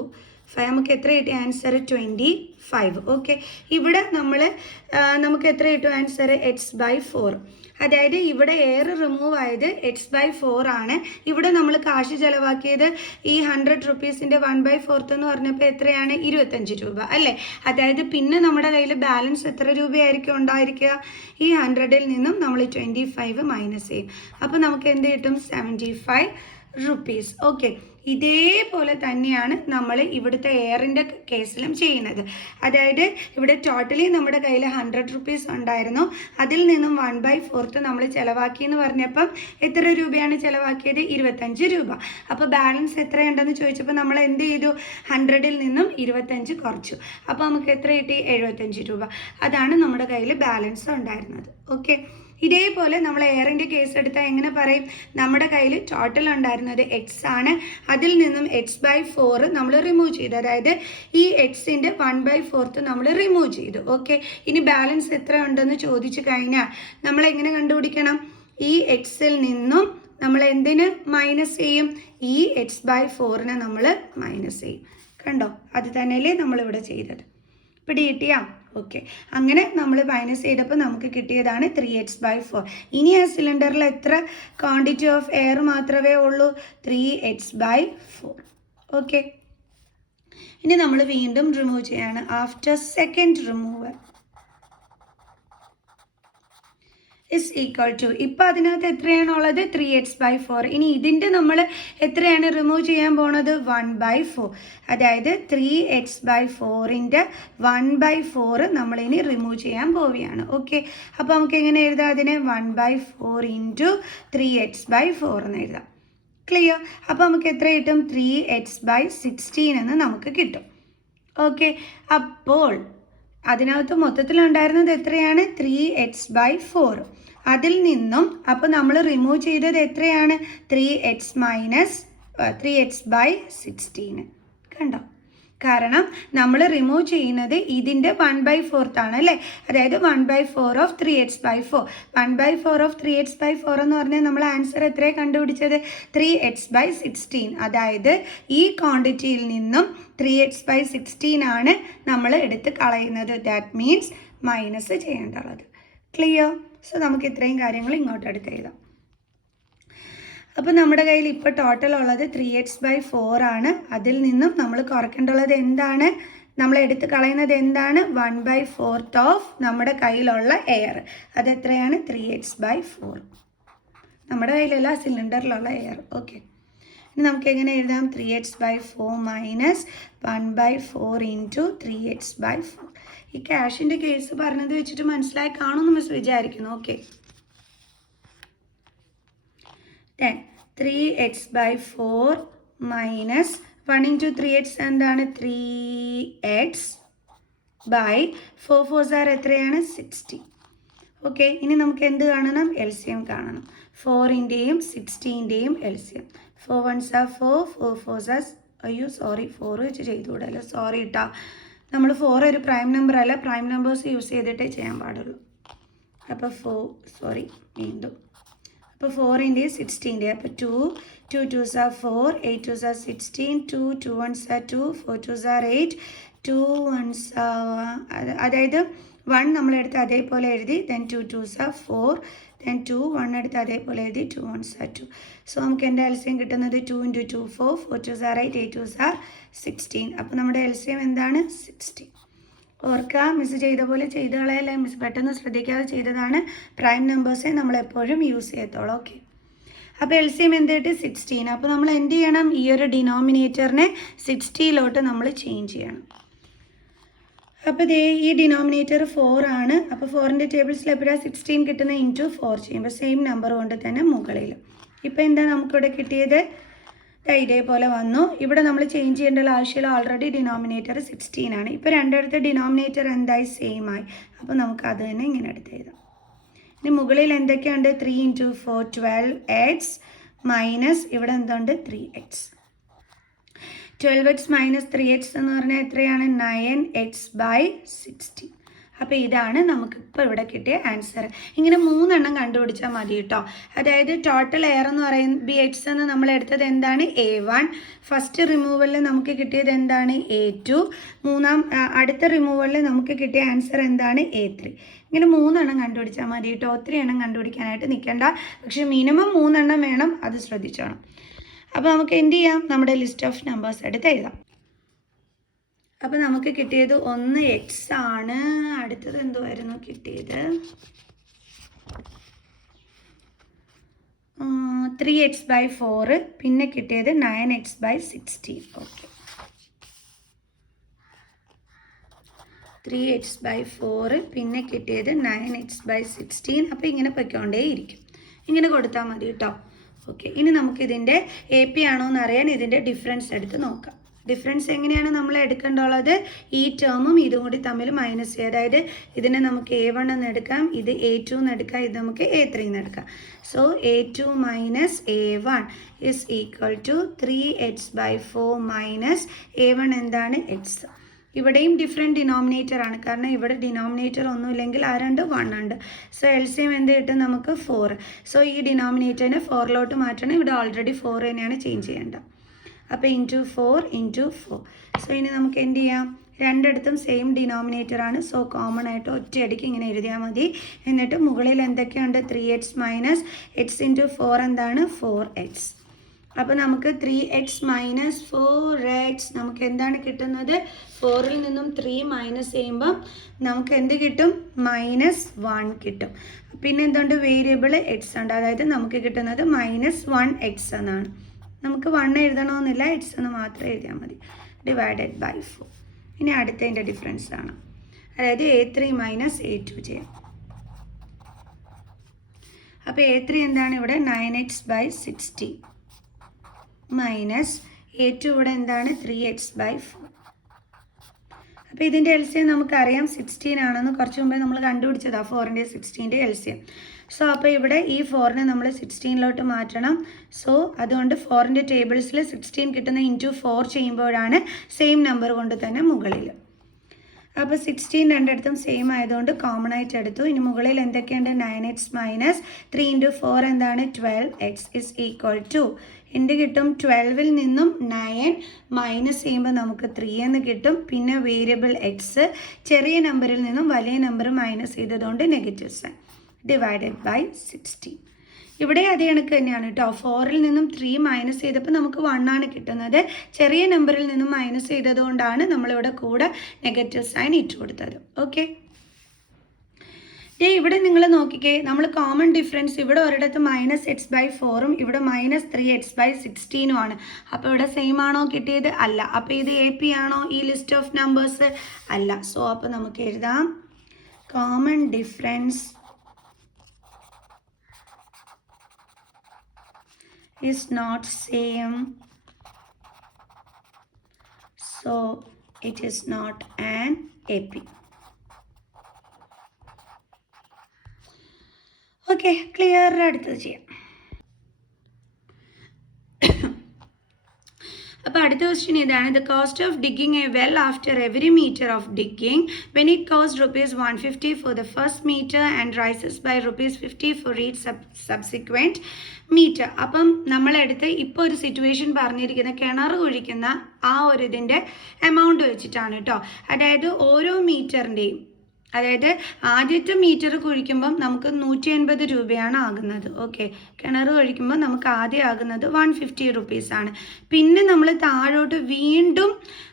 5. നമുക്ക് എത്ര കിട്ടി ആൻസർ? 25. ഓക്കെ, ഇവിടെ നമുക്ക് എത്ര കിട്ടും ആൻസർ? x/4. അതായത് ഇവിടെ എയർ റിമൂവ് ആയത് x/4 ആണ്. ഇവിടെ നമ്മൾ കാശ് ചിലവാക്കിയത് ഈ 100 റുപ്പീസിൻ്റെ 1/4 എന്ന് പറഞ്ഞപ്പോൾ എത്രയാണ്? 25 രൂപ അല്ലേ? അതായത് പിന്നെ നമ്മുടെ കയ്യിൽ ബാലൻസ് എത്ര രൂപയായിരിക്കും ഉണ്ടായിരിക്കുക? ഈ 100ൽ നിന്നും നമ്മൾ 25 മൈനസ് ചെയ്യും. അപ്പോൾ നമുക്ക് എന്ത് കിട്ടും? 75 റുപ്പീസ്. ഓക്കെ, ഇതേപോലെ തന്നെയാണ് നമ്മൾ ഇവിടുത്തെ എയറിൻ്റെ കേസിലും ചെയ്യുന്നത്. അതായത് ഇവിടെ ടോട്ടലി നമ്മുടെ കയ്യിൽ 100 റുപ്പീസ് ഉണ്ടായിരുന്നു. അതിൽ നിന്നും 1/4 നമ്മൾ ചിലവാക്കി എന്ന് പറഞ്ഞപ്പം എത്ര രൂപയാണ് ചിലവാക്കിയത്? 25 രൂപ. അപ്പോൾ ബാലൻസ് എത്രയുണ്ടെന്ന് ചോദിച്ചപ്പോൾ നമ്മൾ എന്ത് ചെയ്തു? 100ൽ നിന്നും 25 കുറച്ചു. അപ്പോൾ നമുക്ക് എത്ര കിട്ടി? 75 രൂപ. അതാണ് നമ്മുടെ കയ്യിൽ ബാലൻസ് ഉണ്ടായിരുന്നത്. ഓക്കെ, ഇതേപോലെ നമ്മൾ എയറിൻ്റെ കേസ് എടുത്താൽ എങ്ങനെ പറയും? നമ്മുടെ കയ്യിൽ ടോട്ടൽ ഉണ്ടായിരുന്നത് x ആണ്. അതിൽ നിന്നും x/4 നമ്മൾ റിമൂവ് ചെയ്തു. അതായത് ഈ എക്സിൻ്റെ 1/4 നമ്മൾ റിമൂവ് ചെയ്തു. ഓക്കെ, ഇനി ബാലൻസ് എത്ര ഉണ്ടെന്ന് ചോദിച്ചു കഴിഞ്ഞാൽ നമ്മൾ എങ്ങനെ കണ്ടുപിടിക്കണം? ഈ എക്സിൽ നിന്നും നമ്മൾ എന്തിന് മൈനസ് ചെയ്യും? ഈ x/4നെ നമ്മൾ മൈനസ് ചെയ്യും. കണ്ടോ? അത് തന്നെയല്ലേ നമ്മളിവിടെ ചെയ്തത്. പിടികിട്ടിയാ? ഓക്കെ, അങ്ങനെ നമ്മൾ മൈനസ് ചെയ്തപ്പോൾ നമുക്ക് കിട്ടിയതാണ് 3x/4. ഇനി ആ സിലിണ്ടറിൽ എത്ര ക്വാണ്ടിറ്റി ഓഫ് എയർ മാത്രമേ ഉള്ളൂ? 3x/4. ഓക്കെ, ഇനി നമ്മൾ വീണ്ടും റിമൂവ് ചെയ്യാണ്. After second removal is equal to, ഇപ്പോൾ അതിനകത്ത് എത്രയാണുള്ളത്? 3x/4. ഇനി ഇതിൻ്റെ നമ്മൾ എത്രയാണ് റിമൂവ് ചെയ്യാൻ പോണത്? 1/4. അതായത് 3x/4ൻ്റെ 1/4 നമ്മളിനി റിമൂവ് ചെയ്യാൻ പോവുകയാണ്. ഓക്കെ, അപ്പോൾ നമുക്ക് എങ്ങനെ എഴുതാം അതിനെ? 1/4 × 3x/4 എന്ന് എഴുതാം. ക്ലിയർ? അപ്പോൾ നമുക്ക് എത്ര കിട്ടും? 3x/16 എന്ന് നമുക്ക് കിട്ടും. ഓക്കെ, അപ്പോൾ അതിനകത്ത് മൊത്തത്തിലുണ്ടായിരുന്നത് എത്രയാണ്? 3x/4. അതിൽ നിന്നും അപ്പോൾ നമ്മൾ റിമൂവ് ചെയ്തത് എത്രയാണ്? 3x/16. കണ്ടോ? കാരണം നമ്മൾ റിമൂവ് ചെയ്യുന്നത് ഇതിൻ്റെ 1/4 ആണ് അല്ലേ? അതായത് 1/4 ഓഫ് 3x/4. 1/4 ഓഫ് 3x/4 എന്ന് പറഞ്ഞാൽ നമ്മൾ ആൻസർ എത്രയാണ് കണ്ടുപിടിച്ചത്? 3x/16. അതായത് ഈ ക്വാണ്ടിറ്റിയിൽ നിന്നും 3x/16 ആണ് നമ്മൾ എടുത്ത് കളയുന്നത്. ദാറ്റ് മീൻസ് മൈനസ് ചെയ്യേണ്ടത്. ക്ലിയർ? സോ നമുക്ക് ഇത്രയും കാര്യങ്ങൾ ഇങ്ങോട്ട് എടുത്ത് എഴുതാം. അപ്പോൾ നമ്മുടെ കയ്യിൽ ഇപ്പോൾ ടോട്ടൽ ഉള്ളത് 3x/4 ആണ്. അതിൽ നിന്നും നമ്മൾ കുറയ്ക്കേണ്ടുള്ളത് എന്താണ്? നമ്മൾ എടുത്ത് കളയുന്നത് എന്താണ്? 1/4 ഓഫ് നമ്മുടെ കയ്യിലുള്ള എയർ. അതെത്രയാണ്? 3x/4. നമ്മുടെ കയ്യിലുള്ള സിലിണ്ടറിലുള്ള എയർ. ഓക്കെ, ഇനി നമുക്ക് എങ്ങനെ എഴുതാം? 3x/4 minus 1/4 into 3x/4. ഈ ക്യാഷിൻ്റെ കേസ് പറഞ്ഞത് വെച്ചിട്ട് മനസ്സിലായി കാണുമെന്ന് മിസ് വിചാരിക്കുന്നു. Okay, then 3x/4 minus 1 into 3x എന്താണ്? 3x ബൈ 4 4s are എത്രയാണ്? 60. ഓക്കെ, ഇനി നമുക്ക് എന്ത് കാണണം? LCM കാണണം. 4ൻ്റെയും 60ൻ്റെയും LCM. 4 1s are 4, 4 4s are 4 വെച്ച് ചെയ്തുകൂടല്ലോ, സോറി കേട്ടോ. നമ്മൾ 4 ഒരു പ്രൈം നമ്പർ അല്ല, പ്രൈം നമ്പേഴ്സ് യൂസ് ചെയ്തിട്ടേ ചെയ്യാൻ പാടുള്ളൂ. അപ്പോൾ 4 വീണ്ടും അപ്പോൾ 4ൻ്റെയും 60ൻ്റെയും അപ്പോൾ 2 2s are 4, 8 2s are 16, 2 1s are 2, 4 2s are 8, 2 1s are അതായത് 1 നമ്മളെടുത്ത് അതേപോലെ എഴുതി, then 2 2s are 4, then 2 1 എടുത്ത് അതേപോലെ എഴുതി, 2 1s are 2. സോ നമുക്ക് എൻ്റെ LCM കിട്ടുന്നത് 2 × 2 4, 4 2s are 8, 8 2s are 16. അപ്പോൾ നമ്മുടെ LCM എന്താണ്? 60. ഓർക്കുക, മിസ് ചെയ്ത പോലെ ചെയ്ത് കളയല്ലേ, മിസ് പെട്ടെന്ന് ശ്രദ്ധിക്കാതെ ചെയ്തതാണ്. പ്രൈം നമ്പേഴ്സേ നമ്മളെപ്പോഴും യൂസ് ചെയ്യത്തുള്ളൂ. ഓക്കെ, അപ്പോൾ LCM എന്ത് കിട്ടി? 16. അപ്പോൾ നമ്മൾ എന്ത് ചെയ്യണം? ഈ ഒരു ഡിനോമിനേറ്ററിനെ 60 നമ്മൾ ചേഞ്ച് ചെയ്യണം. അപ്പോൾ ദേ ഈ ഡിനോമിനേറ്റർ 4 ആണ്. അപ്പോൾ 4ൻ്റെ ടേബിൾസിൽ എപ്പോഴാണ് 16 കിട്ടുന്നത്? ഇൻറ്റു 4 ചെയ്യുമ്പോൾ സെയിം നമ്പർ കൊണ്ട് തന്നെ മുകളിൽ. ഇപ്പോൾ എന്താ നമുക്കിവിടെ കിട്ടിയത്? ഇതേപോലെ വന്നു. ഇവിടെ നമ്മൾ ചേഞ്ച് ചെയ്യേണ്ട ആവശ്യമില്ല, ഓൾറെഡി ഡിനോമിനേറ്റർ 16 ആണ്. ഇപ്പോൾ രണ്ടിടത്ത് ഡിനോമിനേറ്റർ എന്തായി? സെയിം ആയി. അപ്പോൾ നമുക്ക് അത് തന്നെ ഇങ്ങനെ എടുത്ത് എഴുതാം. ഇനി മുകളിൽ എന്തൊക്കെയുണ്ട്? 3 × 4 12x മൈനസ് ഇവിടെ എന്തുണ്ട്? 3x. 12x മൈനസ് 3x എന്ന് പറഞ്ഞാൽ എത്രയാണ്? 9x/60. അപ്പോൾ ഇതാണ് നമുക്കിപ്പോൾ ഇവിടെ കിട്ടിയ ആൻസർ. ഇങ്ങനെ 3 എണ്ണം കണ്ടുപിടിച്ചാൽ മതി കേട്ടോ. അതായത് ടോട്ടൽ എയർ എന്ന് പറയുന്നത് BX എന്ന് നമ്മൾ എടുത്തത് എന്താണ്? A1. ഫസ്റ്റ് റിമൂവലിൽ നമുക്ക് കിട്ടിയത് എന്താണ്? A2. അടുത്ത റിമൂവലിൽ നമുക്ക് കിട്ടിയ ആൻസർ എന്താണ്? A3. ഇങ്ങനെ 3 എണ്ണം കണ്ടുപിടിച്ചാൽ മതി കേട്ടോ. 3 എണ്ണം കണ്ടുപിടിക്കാനായിട്ട് നിൽക്കണ്ട, പക്ഷേ മിനിമം 3 എണ്ണം വേണം, അത് ശ്രദ്ധിച്ചോണം. അപ്പോൾ നമുക്ക് എന്ത് ചെയ്യാം? നമ്മുടെ ലിസ്റ്റ് ഓഫ് നമ്പേഴ്സ് എടുത്ത് എഴുതാം. അപ്പോൾ നമുക്ക് കിട്ടിയത് 1x ആണ്. അടുത്തത് എന്തുമായിരുന്നു കിട്ടിയത്? 3x/4, പിന്നെ കിട്ടിയത് 9x/16. ഓക്കെ, 3x/4 പിന്നെ കിട്ടിയത് 9x/16. അപ്പോൾ ഇങ്ങനെ പൊയ്ക്കൊണ്ടേ ഇരിക്കും. ഇങ്ങനെ കൊടുത്താൽ മതി കേട്ടോ. ഓക്കെ, ഇനി നമുക്കിതിൻ്റെ AP ആണോ എന്ന് അറിയാൻ ഇതിൻ്റെ ഡിഫറൻസ് എടുത്ത് നോക്കാം. ഡിഫറൻസ് എങ്ങനെയാണ് നമ്മൾ എടുക്കേണ്ടുള്ളത്? ഈ ടേമും ഇതും കൂടി തമ്മിൽ മൈനസ് ചെയ്യുക. അതായത് ഇതിനെ നമുക്ക് A1 എന്ന് എടുക്കാം, ഇത് A2 എന്ന് എടുക്കാം, ഇത് നമുക്ക് A3 എന്ന് എടുക്കാം. So A2 minus A1 is equal to 3x/4 minus A1 എന്താണ്? x. ഇവിടെയും ഡിഫറെൻറ്റ് ഡിനോമിനേറ്റർ ആണ്, കാരണം ഇവിടെ ഡിനോമിനേറ്റർ ഒന്നുമില്ലെങ്കിൽ ആ 2 1 ഉണ്ട്. സോ LCM എന്ത് കിട്ടും? നമുക്ക് 4. സോ ഈ ഡിനോമിനേറ്ററിനെ 4 മാറ്റണം. ഇവിടെ ഓൾറെഡി 4 തന്നെയാണ് ചേഞ്ച് ചെയ്യേണ്ടത്. അപ്പോൾ ഇൻറ്റു 4 ഇൻറ്റു 4. സോ ഇനി നമുക്ക് എന്ത് ചെയ്യാം? രണ്ടിടത്തും സെയിം ഡിനോമിനേറ്റർ ആണ്. സോ കോമൺ ആയിട്ട് ഒറ്റയടിക്ക് ഇങ്ങനെ എഴുതിയാൽ മതി. എന്നിട്ട് മുകളിൽ എന്തൊക്കെയുണ്ട്? 3x മൈനസ് x ഇൻറ്റു 4 എന്താണ്? 4x. അപ്പോൾ നമുക്ക് 3x മൈനസ് 4x നമുക്ക് എന്താണ് കിട്ടുന്നത്? 4ൽ നിന്നും 3 മൈനസ് ചെയ്യുമ്പം നമുക്ക് എന്ത് കിട്ടും? -1 കിട്ടും. പിന്നെ എന്തുണ്ട്? വേരിയബിൾ x ഉണ്ട്, അതായത് നമുക്ക് കിട്ടുന്നത് -1x എന്നാണ്. നമുക്ക് 1 എഴുതണമെന്നില്ല, x എന്ന് മാത്രം എഴുതിയാൽ മതി. Divided by 4. ഇനി അടുത്തതിൻ്റെ ഡിഫറൻസ് ആണ്, അതായത് A3 മൈനസ് A2 ചെയ്യാം. അപ്പോൾ A3 എന്താണ്? ഇവിടെ 9x/60 മൈനസ് A2 ഇവിടെ എന്താണ്? 3x/4. അപ്പോൾ ഇതിൻ്റെ LCM നമുക്കറിയാം 16 ആണെന്ന് കുറച്ച് മുമ്പേ നമ്മൾ കണ്ടുപിടിച്ചതാണ്, 4ൻ്റെ 16ൻ്റെ LCM. സോ അപ്പോൾ ഇവിടെ ഈ 4നെ നമ്മൾ 16 മാറ്റണം. സോ അതുകൊണ്ട് 4ൻ്റെ ടേബിൾസിൽ 16 കിട്ടുന്ന ഇൻറ്റു 4 ചെയ്യുമ്പോഴാണ് സെയിം നമ്പർ കൊണ്ട് തന്നെ മുകളിൽ. അപ്പോൾ 16 രണ്ടിടത്തും സെയിം ആയതുകൊണ്ട് കോമൺ ആയിട്ട് എടുത്തു. ഇനി മുകളിൽ എന്തൊക്കെയുണ്ട്? 9x മൈനസ് 3 ഇൻറ്റു 4 എന്താണ്? 12x ഇസ് ഈക്വൽ ടു എന്ത് കിട്ടും? 12ൽ നിന്നും 9 മൈനസ് ചെയ്യുമ്പോൾ നമുക്ക് 3 എന്ന് കിട്ടും. പിന്നെ വേരിയബിൾ x ചെറിയ നമ്പറിൽ നിന്നും വലിയ നമ്പർ മൈനസ് ചെയ്തതുകൊണ്ട് നെഗറ്റീവ് സൈൻ. Divided by 16. ഇവിടെ അതേ കണക്ക് തന്നെയാണ് കേട്ടോ. 4ൽ നിന്നും 3 മൈനസ് ചെയ്തപ്പോൾ നമുക്ക് 1 ആണ് കിട്ടുന്നത്. ചെറിയ നമ്പറിൽ നിന്നും മൈനസ് ചെയ്തതുകൊണ്ടാണ് നമ്മളിവിടെ കൂടെ നെഗറ്റീവ് സൈൻ ഇട്ട് കൊടുത്തത്. ഓക്കെ, ഇവിടെ നിങ്ങൾ നോക്കിക്കേ, നമ്മൾ കോമൺ ഡിഫറൻസ് ഇവിടെ ഒരിടത്ത് -x/4ഉം ഇവിടെ -3x/16ഉം ആണ്. അപ്പോൾ ഇവിടെ സെയിം ആണോ കിട്ടിയത്? അല്ല. അപ്പോൾ ഇത് AP ആണോ ഈ ലിസ്റ്റ് ഓഫ് നമ്പേഴ്സ്? അല്ല. സോ അപ്പോൾ നമുക്ക് എഴുതാം common difference is not same, so it is not an AP. Okay, clear. അടുത്തത് ചെയ്യാം. അപ്പോൾ അടുത്ത ക്വസ്റ്റ്യൻ ഇതാണ്. The cost of digging a well after every meter of digging when it cost ₹150 for the first meter and rises by ₹50 for each subsequent meter. അപ്പം നമ്മളെടുത്ത് ഇപ്പോൾ ഒരു situation പറഞ്ഞിരിക്കുന്ന കിണർ കുഴിക്കുന്ന ആ ഒരു ഇതിൻ്റെ എമൗണ്ട് വെച്ചിട്ടാണ് കേട്ടോ. അതായത് ഓരോ മീറ്ററിൻ്റെയും, അതായത് ആദ്യത്തെ മീറ്റർ കുഴിക്കുമ്പം നമുക്ക് 180 രൂപയാണ് ആകുന്നത്. ഓക്കെ, കിണർ കുഴിക്കുമ്പോൾ നമുക്ക് ആദ്യം ആകുന്നത് ₹150 ആണ്. പിന്നെ നമ്മൾ താഴോട്ട് വീണ്ടും,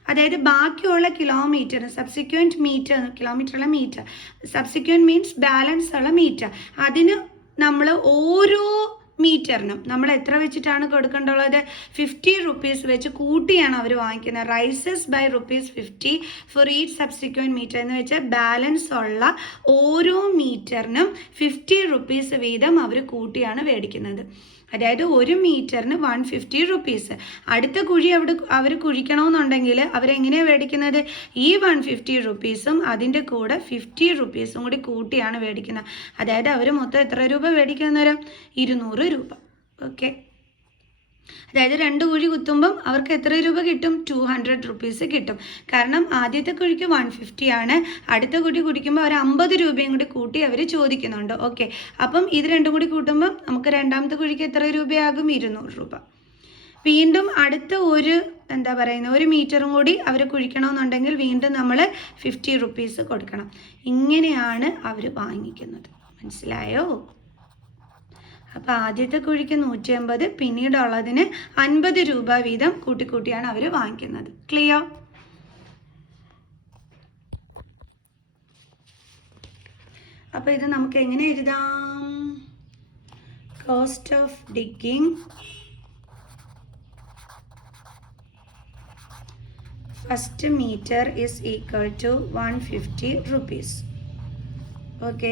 അതായത് ബാക്കിയുള്ള കിലോമീറ്റർ, സബ്സിക്വൻറ്റ് മീറ്റർ, കിലോമീറ്ററുള്ള മീറ്റർ, സബ്സിക്വൻറ്റ് മീൻസ് ബാലൻസ് ഉള്ള മീറ്റർ, അതിന് നമ്മൾ ഓരോ മീറ്ററിനും നമ്മൾ എത്ര വെച്ചിട്ടാണ് കൊടുക്കേണ്ടുള്ളത്? ₹50 വെച്ച് കൂട്ടിയാണ് അവർ വാങ്ങിക്കുന്നത്. Rises by ₹50 for each subsequent meter എന്ന് വെച്ചാൽ ബാലൻസ് ഉള്ള ഓരോ മീറ്ററിനും ₹50 വീതം അവർ കൂട്ടിയാണ് മേടിക്കുന്നത്. അതായത് ഒരു മീറ്ററിന് ₹150. അടുത്ത കുഴി അവർ കുഴിക്കണമെന്നുണ്ടെങ്കിൽ അവരെങ്ങനെയാണ് മേടിക്കുന്നത്? ഈ ₹150ഉം അതിൻ്റെ കൂടെ ₹50 കൂടി കൂട്ടിയാണ് മേടിക്കുന്നത്. അതായത് അവർ മൊത്തം എത്ര രൂപ മേടിക്കുന്നവരും? ₹200. ഓക്കെ, അതായത് 2 കുഴി കുത്തുമ്പം അവർക്ക് എത്ര രൂപ കിട്ടും? ₹200 കിട്ടും. കാരണം ആദ്യത്തെ കുഴിക്ക് 150 ആണ്, അടുത്ത കുഴി കുടിക്കുമ്പോൾ അവർ 50 രൂപയും കൂടി കൂട്ടി അവർ ചോദിക്കുന്നുണ്ട്. ഓക്കെ, അപ്പം ഇത് രണ്ടും കൂടി കൂട്ടുമ്പം നമുക്ക് രണ്ടാമത്തെ കുഴിക്ക് എത്ര രൂപയാകും? ₹200. വീണ്ടും അടുത്ത ഒരു മീറ്ററും കൂടി അവർ കുഴിക്കണമെന്നുണ്ടെങ്കിൽ വീണ്ടും നമ്മൾ ₹50 കൊടുക്കണം. ഇങ്ങനെയാണ് അവർ വാങ്ങിക്കുന്നത്. മനസ്സിലായോ? അപ്പോൾ ആദ്യത്തെ കുഴിക്ക് 180, പിന്നീടുള്ളതിന് 50 രൂപ വീതം കൂട്ടിക്കൂട്ടിയാണ് അവർ വാങ്ങിക്കുന്നത്. ക്ലിയർ? അപ്പോൾ ഇത് നമുക്ക് എങ്ങനെ എഴുതാം? Cost of digging first metre is equal to ₹150. Okay,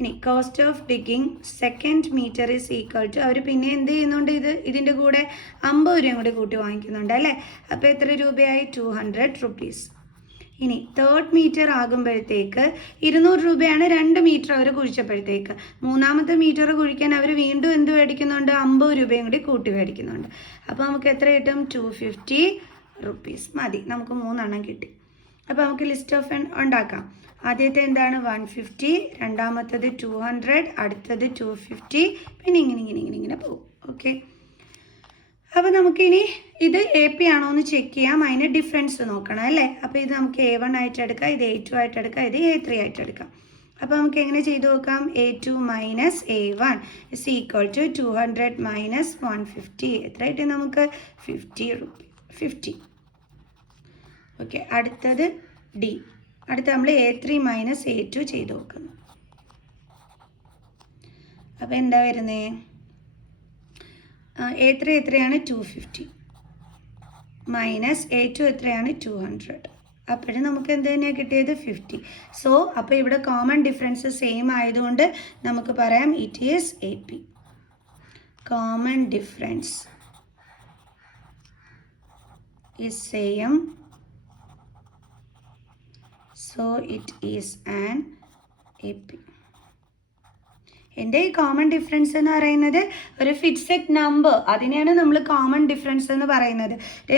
ഇനി cost of digging second metre is equal to, അവർ പിന്നെ എന്ത് ചെയ്യുന്നുണ്ട്? ഇതിൻ്റെ കൂടെ 50 രൂപയും കൂടി കൂട്ടി വാങ്ങിക്കുന്നുണ്ട് അല്ലേ? അപ്പോൾ എത്ര രൂപയായി? ₹200. ഇനി തേർഡ് മീറ്റർ ആകുമ്പോഴത്തേക്ക് 200 രൂപയാണ് 2 മീറ്റർ അവർ കുഴിച്ചപ്പോഴത്തേക്ക്. മൂന്നാമത്തെ മീറ്റർ കുഴിക്കാൻ അവർ വീണ്ടും എന്ത് മേടിക്കുന്നുണ്ട്? 50 രൂപയും കൂടി കൂട്ടി മേടിക്കുന്നുണ്ട്. അപ്പോൾ നമുക്ക് എത്ര കിട്ടും? ₹250 മതി. നമുക്ക് 3 എണ്ണം കിട്ടി. അപ്പോൾ നമുക്ക് ലിസ്റ്റ് ഓഫ് ഉണ്ടാക്കാം. ആദ്യത്തെ എന്താണ്? 150, രണ്ടാമത്തത് 200, അടുത്തത് 250, പിന്നെ ഇങ്ങനെ പോകും. ഓക്കെ, അപ്പോൾ നമുക്കിനി ഇത് AP ആണോ എന്ന് ചെക്ക് ചെയ്യാം. അതിന് ഡിഫറൻസ് നോക്കണം അല്ലേ? അപ്പോൾ ഇത് നമുക്ക് A1 ആയിട്ട് എടുക്കാം, ഇത് A2 ആയിട്ട് എടുക്കാം, ഇത് A3 ആയിട്ട് എടുക്കാം. അപ്പോൾ നമുക്ക് എങ്ങനെ ചെയ്ത് നോക്കാം? A2 minus A1 is equal to 200 minus 150. എത്ര ആയിട്ട് നമുക്ക്? ₹50. ഓക്കെ, അടുത്തത് D. അടുത്ത നമ്മൾ A3 മൈനസ് A2 ചെയ്ത് നോക്കുന്നു. അപ്പോൾ എന്താ വരുന്നത്? A3 എത്രയാണ്? 250 മൈനസ് A2 എത്രയാണ്? 200. അപ്പോഴും നമുക്ക് എന്ത് തന്നെയാണ് കിട്ടിയത്? 50. സോ അപ്പോൾ ഇവിടെ കോമൺ ഡിഫറൻസ് സെയിം ആയതുകൊണ്ട് നമുക്ക് പറയാം it is AP. Common difference is same, so it is an AP. എൻ്റെ ഈ കോമൺ ഡിഫറൻസ് എന്ന് പറയുന്നത് ഒരു ഫിക്സഡ് നമ്പർ, അതിനെയാണ് നമ്മൾ കോമൺ ഡിഫറൻസ് എന്ന് പറയുന്നത്.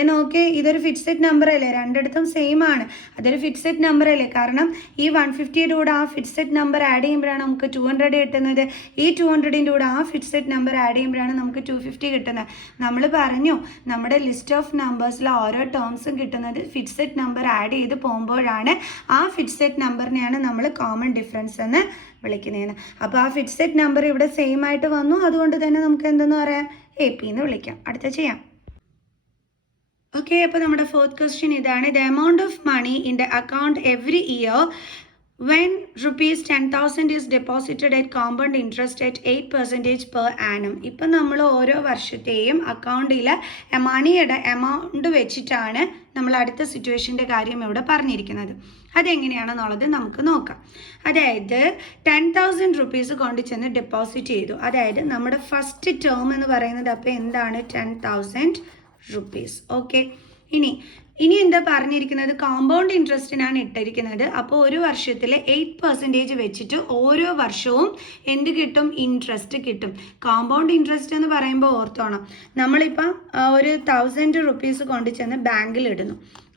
നോക്കിയേ, ഇതൊരു ഫിക്സഡ് നമ്പർ അല്ലേ? രണ്ടിടത്തും സെയിം ആണ്. അതൊരു ഫിക്സഡ് നമ്പർ അല്ലേ? കാരണം ഈ 150യുടെ കൂടെ ആ ഫിക്സഡ് നമ്പർ ആഡ് ചെയ്യുമ്പോഴാണ് നമുക്ക് 200 കിട്ടുന്നത്. ഈ 200ൻ്റെ കൂടെ ആ ഫിക്സഡ് നമ്പർ ആഡ് ചെയ്യുമ്പോഴാണ് നമുക്ക് 250 കിട്ടുന്നത്. നമ്മൾ പറഞ്ഞു നമ്മുടെ ലിസ്റ്റ് ഓഫ് നമ്പേഴ്സിൽ ഓരോ ടേംസും കിട്ടുന്നത് ഫിക്സഡ് നമ്പർ ആഡ് ചെയ്ത് പോകുമ്പോഴാണ്. ആ ഫിക്സഡ് നമ്പറിനെയാണ് നമ്മൾ കോമൺ ഡിഫറൻസ് എന്ന് വിളിക്കുന്നതിന്. അപ്പോൾ ആ ഫിക്സഡ് നമ്പർ ഇവിടെ സെയിം ആയിട്ട് വന്നു, അതുകൊണ്ട് തന്നെ നമുക്ക് എന്തെന്ന് പറയാം? AP എന്ന് വിളിക്കാം. അടുത്ത ചെയ്യാം. ഓക്കെ, അപ്പോൾ നമ്മുടെ ഫോർത്ത് ക്വസ്റ്റ്യൻ ഇതാണ്. The amount of money in the account every year when rupees 10,000 is deposited at compound interest at 8% per annum. ഇപ്പം നമ്മൾ ഓരോ വർഷത്തെയും അക്കൗണ്ടിൽ മണിയുടെ എമൗണ്ട് വെച്ചിട്ടാണ് നമ്മൾ അടുത്ത സിറ്റുവേഷൻ്റെ കാര്യം ഇവിടെ പറഞ്ഞിരിക്കുന്നത്. അതെങ്ങനെയാണെന്നുള്ളത് നമുക്ക് നോക്കാം. അതായത് 10,000 റുപ്പീസ് കൊണ്ട് ചെന്ന് ഡെപ്പോസിറ്റ് ചെയ്തു. അതായത് നമ്മുടെ ഫസ്റ്റ് ടേം എന്ന് പറയുന്നത് അപ്പോൾ എന്താണ് 10,000 റുപ്പീസ്. ഓക്കെ, ഇനി എന്താ പറഞ്ഞിരിക്കുന്നത്, കോമ്പൗണ്ട് ഇൻട്രസ്റ്റിനാണ് ഇട്ടിരിക്കുന്നത്. അപ്പോൾ ഒരു വർഷത്തിൽ 8% വെച്ചിട്ട് ഓരോ വർഷവും എന്ത് കിട്ടും, ഇൻട്രസ്റ്റ് കിട്ടും. കോമ്പൗണ്ട് ഇൻട്രസ്റ്റ് എന്ന് പറയുമ്പോൾ ഓർത്തോണം, നമ്മളിപ്പോൾ ഒരു 1,000 റുപ്പീസ് കൊണ്ട് ചെന്ന് ബാങ്കിൽ ഇടുന്നു,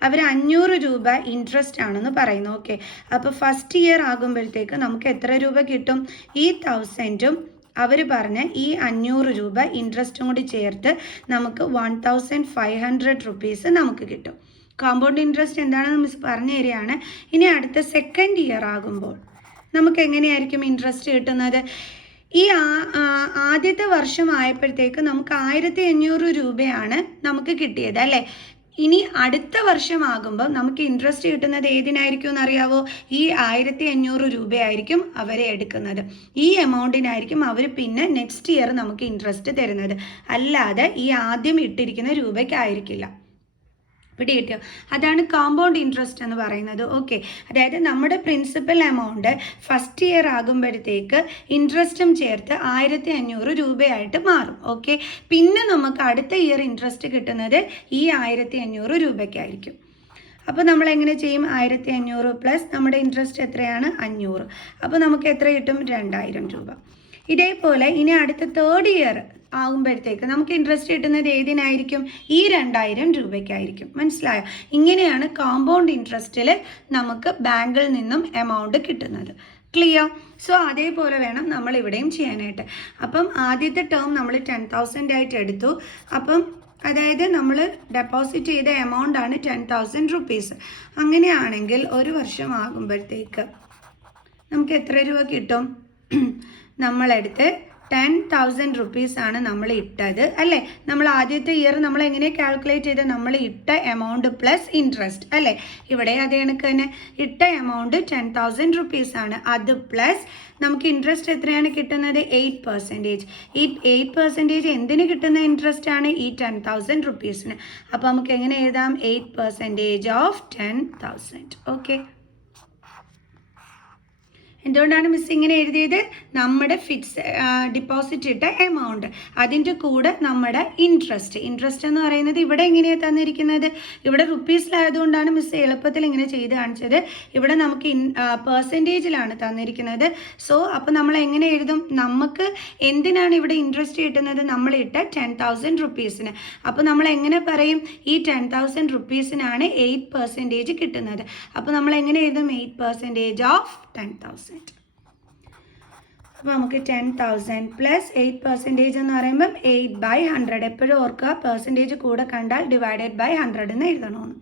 അവർ 500 രൂപ ഇൻട്രസ്റ്റ് ആണെന്ന് പറയുന്നു. ഓക്കെ, അപ്പോൾ ഫസ്റ്റ് ഇയർ ആകുമ്പോഴത്തേക്ക് നമുക്ക് എത്ര രൂപ കിട്ടും, ഈ 1,000ഉം അവർ പറഞ്ഞ ഈ 500 രൂപ ഇൻട്രസ്റ്റും കൂടി ചേർത്ത് നമുക്ക് 1,500 റുപ്പീസ് നമുക്ക് കിട്ടും. കോമ്പൗണ്ട് ഇൻട്രസ്റ്റ് എന്താണെന്ന് മിസ് പറഞ്ഞു തരികയാണ്. ഇനി അടുത്ത സെക്കൻഡ് ഇയർ ആകുമ്പോൾ നമുക്ക് എങ്ങനെയായിരിക്കും ഇൻട്രസ്റ്റ് കിട്ടുന്നത്, ഈ ആദ്യത്തെ വർഷം ആയപ്പോഴത്തേക്ക് നമുക്ക് 1,500 രൂപയാണ് നമുക്ക് കിട്ടിയത് അല്ലേ. ഇനി അടുത്ത വർഷമാകുമ്പോൾ നമുക്ക് ഇൻട്രസ്റ്റ് കിട്ടുന്നത് ഏതിനായിരിക്കും എന്നറിയാവോ, ഈ 1,500 രൂപയായിരിക്കും അവരെ എടുക്കുന്നത്. ഈ എമൗണ്ടിനായിരിക്കും അവർ പിന്നെ നെക്സ്റ്റ് ഇയർ നമുക്ക് ഇൻട്രസ്റ്റ് തരുന്നത്, അല്ലാതെ ഈ ആദ്യം ഇട്ടിരിക്കുന്ന രൂപയ്ക്കായിരിക്കില്ല. പിടികിട്ടിയോ? അതാണ് കോമ്പൗണ്ട് ഇൻട്രസ്റ്റ് എന്ന് പറയുന്നത്. ഓക്കെ, അതായത് നമ്മുടെ പ്രിൻസിപ്പൽ എമൗണ്ട് ഫസ്റ്റ് ഇയർ ആകുമ്പോഴത്തേക്ക് ഇൻട്രസ്റ്റും ചേർത്ത് 1,500 രൂപയായിട്ട് മാറും. ഓക്കെ, പിന്നെ നമുക്ക് അടുത്ത ഇയർ ഇൻട്രസ്റ്റ് കിട്ടുന്നത് ഈ 1,500 രൂപയ്ക്കായിരിക്കും. അപ്പോൾ നമ്മൾ എങ്ങനെ ചെയ്യും, 1,500 പ്ലസ് നമ്മുടെ ഇൻട്രസ്റ്റ് എത്രയാണ് 500, അപ്പോൾ നമുക്ക് എത്ര കിട്ടും, 2,000 രൂപ. ഇതേപോലെ ഇനി അടുത്ത തേർഡ് ഇയർ ആകുമ്പോഴത്തേക്ക് നമുക്ക് ഇൻട്രസ്റ്റ് കിട്ടുന്നത് ഏതിനായിരിക്കും, ഈ 2,000 രൂപയ്ക്കായിരിക്കും. മനസ്സിലായോ? ഇങ്ങനെയാണ് കോമ്പൗണ്ട് ഇൻട്രസ്റ്റിൽ നമുക്ക് ബാങ്കിൽ നിന്നും എമൗണ്ട് കിട്ടുന്നത്. ക്ലിയർ? സോ അതേപോലെ വേണം നമ്മൾ ഇവിടെയും ചെയ്യാനായിട്ട്. അപ്പം ആദ്യത്തെ ടേം നമ്മൾ 10,000 ആയിട്ട് എടുത്തു. അപ്പം അതായത് നമ്മൾ ഡെപ്പോസിറ്റ് ചെയ്ത എമൗണ്ട് ആണ് 10,000 റുപ്പീസ്. അങ്ങനെയാണെങ്കിൽ ഒരു വർഷം ആകുമ്പോഴത്തേക്ക് നമുക്ക് എത്ര രൂപ കിട്ടും, നമ്മളെടുത്ത് 10,000 റുപ്പീസ് ആണ് നമ്മൾ ഇട്ടത് അല്ലേ. നമ്മൾ ആദ്യത്തെ ഇയർ നമ്മൾ എങ്ങനെ കാൽക്കുലേറ്റ് ചെയ്ത്, നമ്മൾ ഇട്ട എമൗണ്ട് പ്ലസ് ഇൻട്രസ്റ്റ് അല്ലേ. ഇവിടെ അതേ കണക്ക് തന്നെ ഇട്ട എമൗണ്ട് 10,000 റുപ്പീസ് ആണ്, അത് പ്ലസ് നമുക്ക് ഇൻട്രസ്റ്റ് എത്രയാണ് കിട്ടുന്നത്, 8%. ഈ 8% എന്തിന് കിട്ടുന്ന ഇൻട്രസ്റ്റ് ആണ്, ഈ 10,000 റുപ്പീസിന്. അപ്പോൾ നമുക്ക് എങ്ങനെ എഴുതാം, 8% ഓഫ് 10,000. ഓക്കെ, എന്തുകൊണ്ടാണ് മിസ് ഇങ്ങനെ എഴുതിയത്, നമ്മുടെ ഡിപ്പോസിറ്റ് ഇട്ട എമൗണ്ട് അതിൻ്റെ കൂടെ നമ്മുടെ ഇൻട്രസ്റ്റ് എന്ന് പറയുന്നത് ഇവിടെ എങ്ങനെയാണ് തന്നിരിക്കുന്നത്, ഇവിടെ റുപ്പീസിലായതുകൊണ്ടാണ് മിസ് എളുപ്പത്തിൽ ഇങ്ങനെ ചെയ്ത് കാണിച്ചത്. ഇവിടെ നമുക്ക് പെർസെൻറ്റേജിലാണ് തന്നിരിക്കുന്നത്. സോ അപ്പോൾ നമ്മൾ എങ്ങനെ എഴുതും, നമുക്ക് എന്തിനാണ് ഇവിടെ ഇൻട്രസ്റ്റ് കിട്ടുന്നത്, നമ്മളിട്ട 10,000 റുപ്പീസിന്. അപ്പോൾ നമ്മൾ എങ്ങനെ പറയും, ഈ 10,000 റുപ്പീസിനാണ് 8% കിട്ടുന്നത്. അപ്പോൾ നമ്മൾ എങ്ങനെ എഴുതും, 8% ഓഫ് 10,000. അപ്പോൾ നമുക്ക് 10,000 പ്ലസ് 8% എന്ന് പറയുമ്പം 8/100. എപ്പോഴും ഓർക്കുക, പെർസെൻറ്റേജ് കൂടെ കണ്ടാൽ ഡിവൈഡഡ് ബൈ 100 എന്ന് എഴുതണമെന്ന്,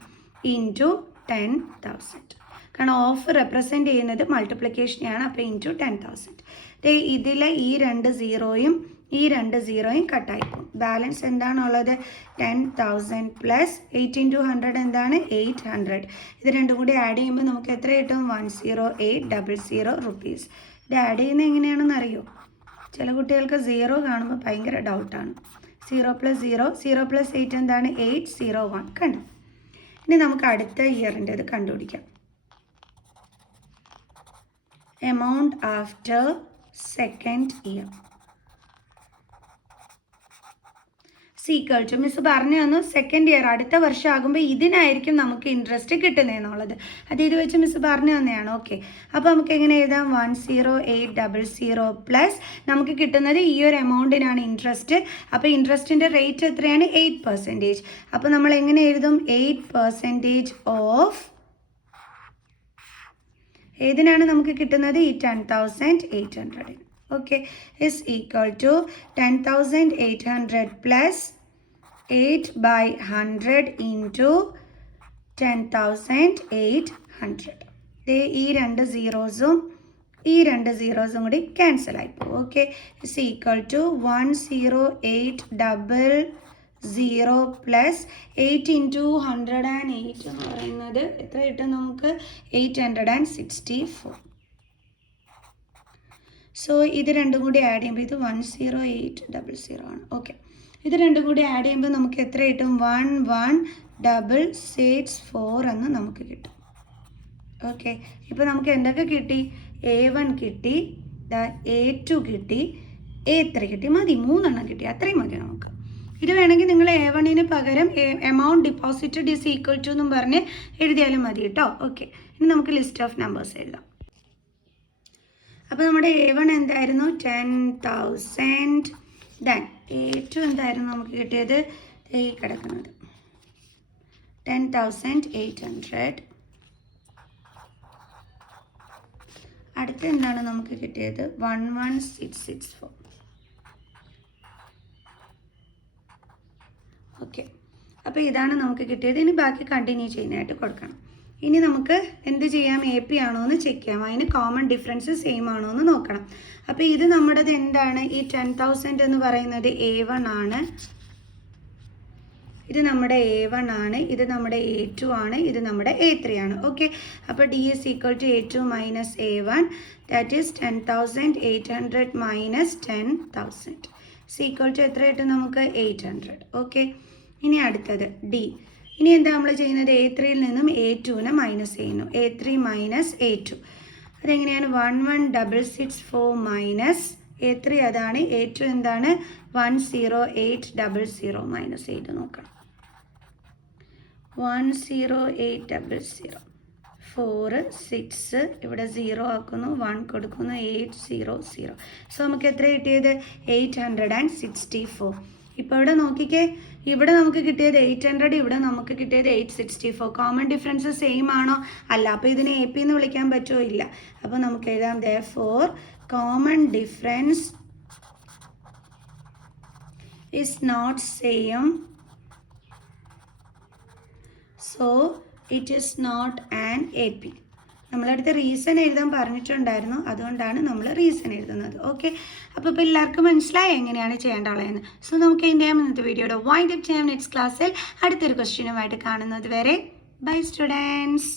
ഇൻറ്റു 10,000. കാരണം ഓഫ് റെപ്രസെൻറ്റ് ചെയ്യുന്നത് മൾട്ടിപ്ലിക്കേഷനെയാണ്. അപ്പോൾ ഇൻറ്റു 10,000. ഇതിലെ ഈ 2 സീറോയും ഈ 2 സീറോയും കട്ടായിപ്പോകും. ബാലൻസ് എന്താണുള്ളത്, 10,000 പ്ലസ് 8 ഇൻറ്റു 100 എന്താണ്, 800. ഇത് രണ്ടും കൂടി ആഡ് ചെയ്യുമ്പോൾ നമുക്ക് എത്ര കിട്ടും, 10800 റുപ്പീസ്. ഇത് ആഡ് ചെയ്യുന്നത് എങ്ങനെയാണെന്ന് അറിയോ, ചില കുട്ടികൾക്ക് 0 കാണുമ്പോൾ ഭയങ്കര ഡൗട്ടാണ്. 0 + 0, 0 + 8 എന്താണ്, 801. കണ്ടു. ഇനി നമുക്ക് അടുത്ത ഇയറിൻ്റെത് കണ്ടുപിടിക്കാം. Amount after second year is equal to, miss പറഞ്ഞു തന്നു സെക്കൻഡ് ഇയർ അടുത്ത വർഷം ആകുമ്പോൾ ഇതിനായിരിക്കും നമുക്ക് ഇൻട്രസ്റ്റ് കിട്ടുന്നതെന്നുള്ളത്. അത് ഇത് വെച്ച് മിസ് പറഞ്ഞു തന്നെയാണ്. ഓക്കെ, അപ്പോൾ നമുക്ക് എങ്ങനെ എഴുതാം, 10800 പ്ലസ് നമുക്ക് കിട്ടുന്നത് ഈ ഒരു എമൗണ്ടിനാണ് ഇൻട്രസ്റ്റ്. അപ്പോൾ ഇൻട്രസ്റ്റിൻ്റെ റേറ്റ് എത്രയാണ്, 8%. അപ്പോൾ നമ്മൾ എങ്ങനെ എഴുതും, 8% ഓഫ് ഏതിനാണ് നമുക്ക് കിട്ടുന്നത്, ഈ 10,800. Okay, is equal to 10,800 plus 8/100 into 10,800. ഈ 2 സീറോസും ഈ 2 സീറോസും കൂടി ക്യാൻസൽ ആയിപ്പോകും. Okay, is equal to 10800 plus 8 into 108 എന്ന് പറയുന്നത് എത്ര കിട്ടും നമുക്ക്, 864. സോ ഇത് രണ്ടും കൂടി ആഡ് ചെയ്യുമ്പോൾ ഇത് 10800 ആണ്. ഓക്കെ, ഇത് രണ്ടും കൂടി ആഡ് ചെയ്യുമ്പോൾ നമുക്ക് എത്ര കിട്ടും? 11664 എന്ന് നമുക്ക് കിട്ടും. ഓക്കെ, ഇപ്പോൾ നമുക്ക് എന്തൊക്കെ കിട്ടി? A1 കിട്ടി, A2 കിട്ടി, A3 കിട്ടി. മതി, 3 എണ്ണം കിട്ടി, അത്രയും മതി നമുക്ക്. ഇത് വേണമെങ്കിൽ നിങ്ങൾ A1ന് പകരം amount deposited is equal to എന്നും പറഞ്ഞ് എഴുതിയാലും മതി കേട്ടോ. ഓക്കെ, ഇനി നമുക്ക് ലിസ്റ്റ് ഓഫ് നമ്പേഴ്സ് എഴുതാം. അപ്പോൾ നമ്മുടെ A1 എന്തായിരുന്നു? 10,000. ദെൻ A2 എന്തായിരുന്നു നമുക്ക് കിട്ടിയത്? ഈ കിടക്കുന്നത് 10,800. അടുത്ത എന്താണ് നമുക്ക് കിട്ടിയത്? 11664. ഓക്കെ, അപ്പോൾ ഇതാണ് നമുക്ക് കിട്ടിയത്. ഇനി ബാക്കി കണ്ടിന്യൂ ചെയ്യാനായിട്ട് കൊടുക്കണം. ഇനി നമുക്ക് എന്ത് ചെയ്യാം? AP ആണോ എന്ന് ചെക്ക് ചെയ്യാം. അതിന് കോമൺ ഡിഫറൻസ് സെയിം ആണോ എന്ന് നോക്കണം. അപ്പോൾ ഇത് നമ്മുടേത് എന്താണ്? ഈ 10,000 എന്ന് പറയുന്നത് A1 ആണ്, ഇത് നമ്മുടെ A1 ആണ്, ഇത് നമ്മുടെ A2 ആണ്, ഇത് നമ്മുടെ A3 ആണ്. ഓക്കെ, അപ്പോൾ D is equal to A2 minus A1, that is 10,800 minus 10,000 is equal to എത്ര കിട്ടും നമുക്ക്? 800. ഓക്കെ, ഇനി അടുത്തത് D. ഇനി എന്താ നമ്മൾ ചെയ്യുന്നത്? A3യിൽ നിന്നും A2നെ മൈനസ് ചെയ്യുന്നു. A3 മൈനസ് A2 അതെങ്ങനെയാണ്? 11664 മൈനസ് A3 അതാണ്, A2 എന്താണ്? 10800 മൈനസ് ചെയ്ത് നോക്കണം. 10800 4 6 ഇവിടെ 0 ആക്കുന്നു, 1 കൊടുക്കുന്നു, 800. സോ നമുക്ക് എത്ര കിട്ടിയത്? 864. ഇപ്പോൾ ഇവിടെ നോക്കിക്കേ, ഇവിടെ നമുക്ക് കിട്ടിയത് 800, ഇവിടെ നമുക്ക് കിട്ടിയത് 864. കോമൺ ഡിഫറൻസ് സെയിം ആണോ? അല്ല. അപ്പോൾ ഇതിനെ AP എന്ന് വിളിക്കാൻ പറ്റുമോ? ഇല്ല. അപ്പോൾ നമുക്ക് എഴുതാം therefore common difference is not same, so it is not an AP. നമ്മളടുത്ത് റീസൺ എഴുതാൻ പറഞ്ഞിട്ടുണ്ടായിരുന്നു, അതുകൊണ്ടാണ് നമ്മൾ റീസൺ എഴുതുന്നത്. ഓക്കെ, അപ്പോൾ ഇപ്പോൾ എല്ലാവർക്കും മനസ്സിലായി എങ്ങനെയാണ് ചെയ്യേണ്ടതെന്ന്. സോ നമുക്ക് ഇതിൻ്റെ ഇന്നത്തെ വീഡിയോയുടെ വൈൻഡ് അപ്പ് ചെയ്യാം. നെക്സ്റ്റ് ക്ലാസ്സിൽ അടുത്തൊരു ക്വസ്റ്റ്യനുമായിട്ട് കാണുന്നത് വരെ ബൈ സ്റ്റുഡൻസ്.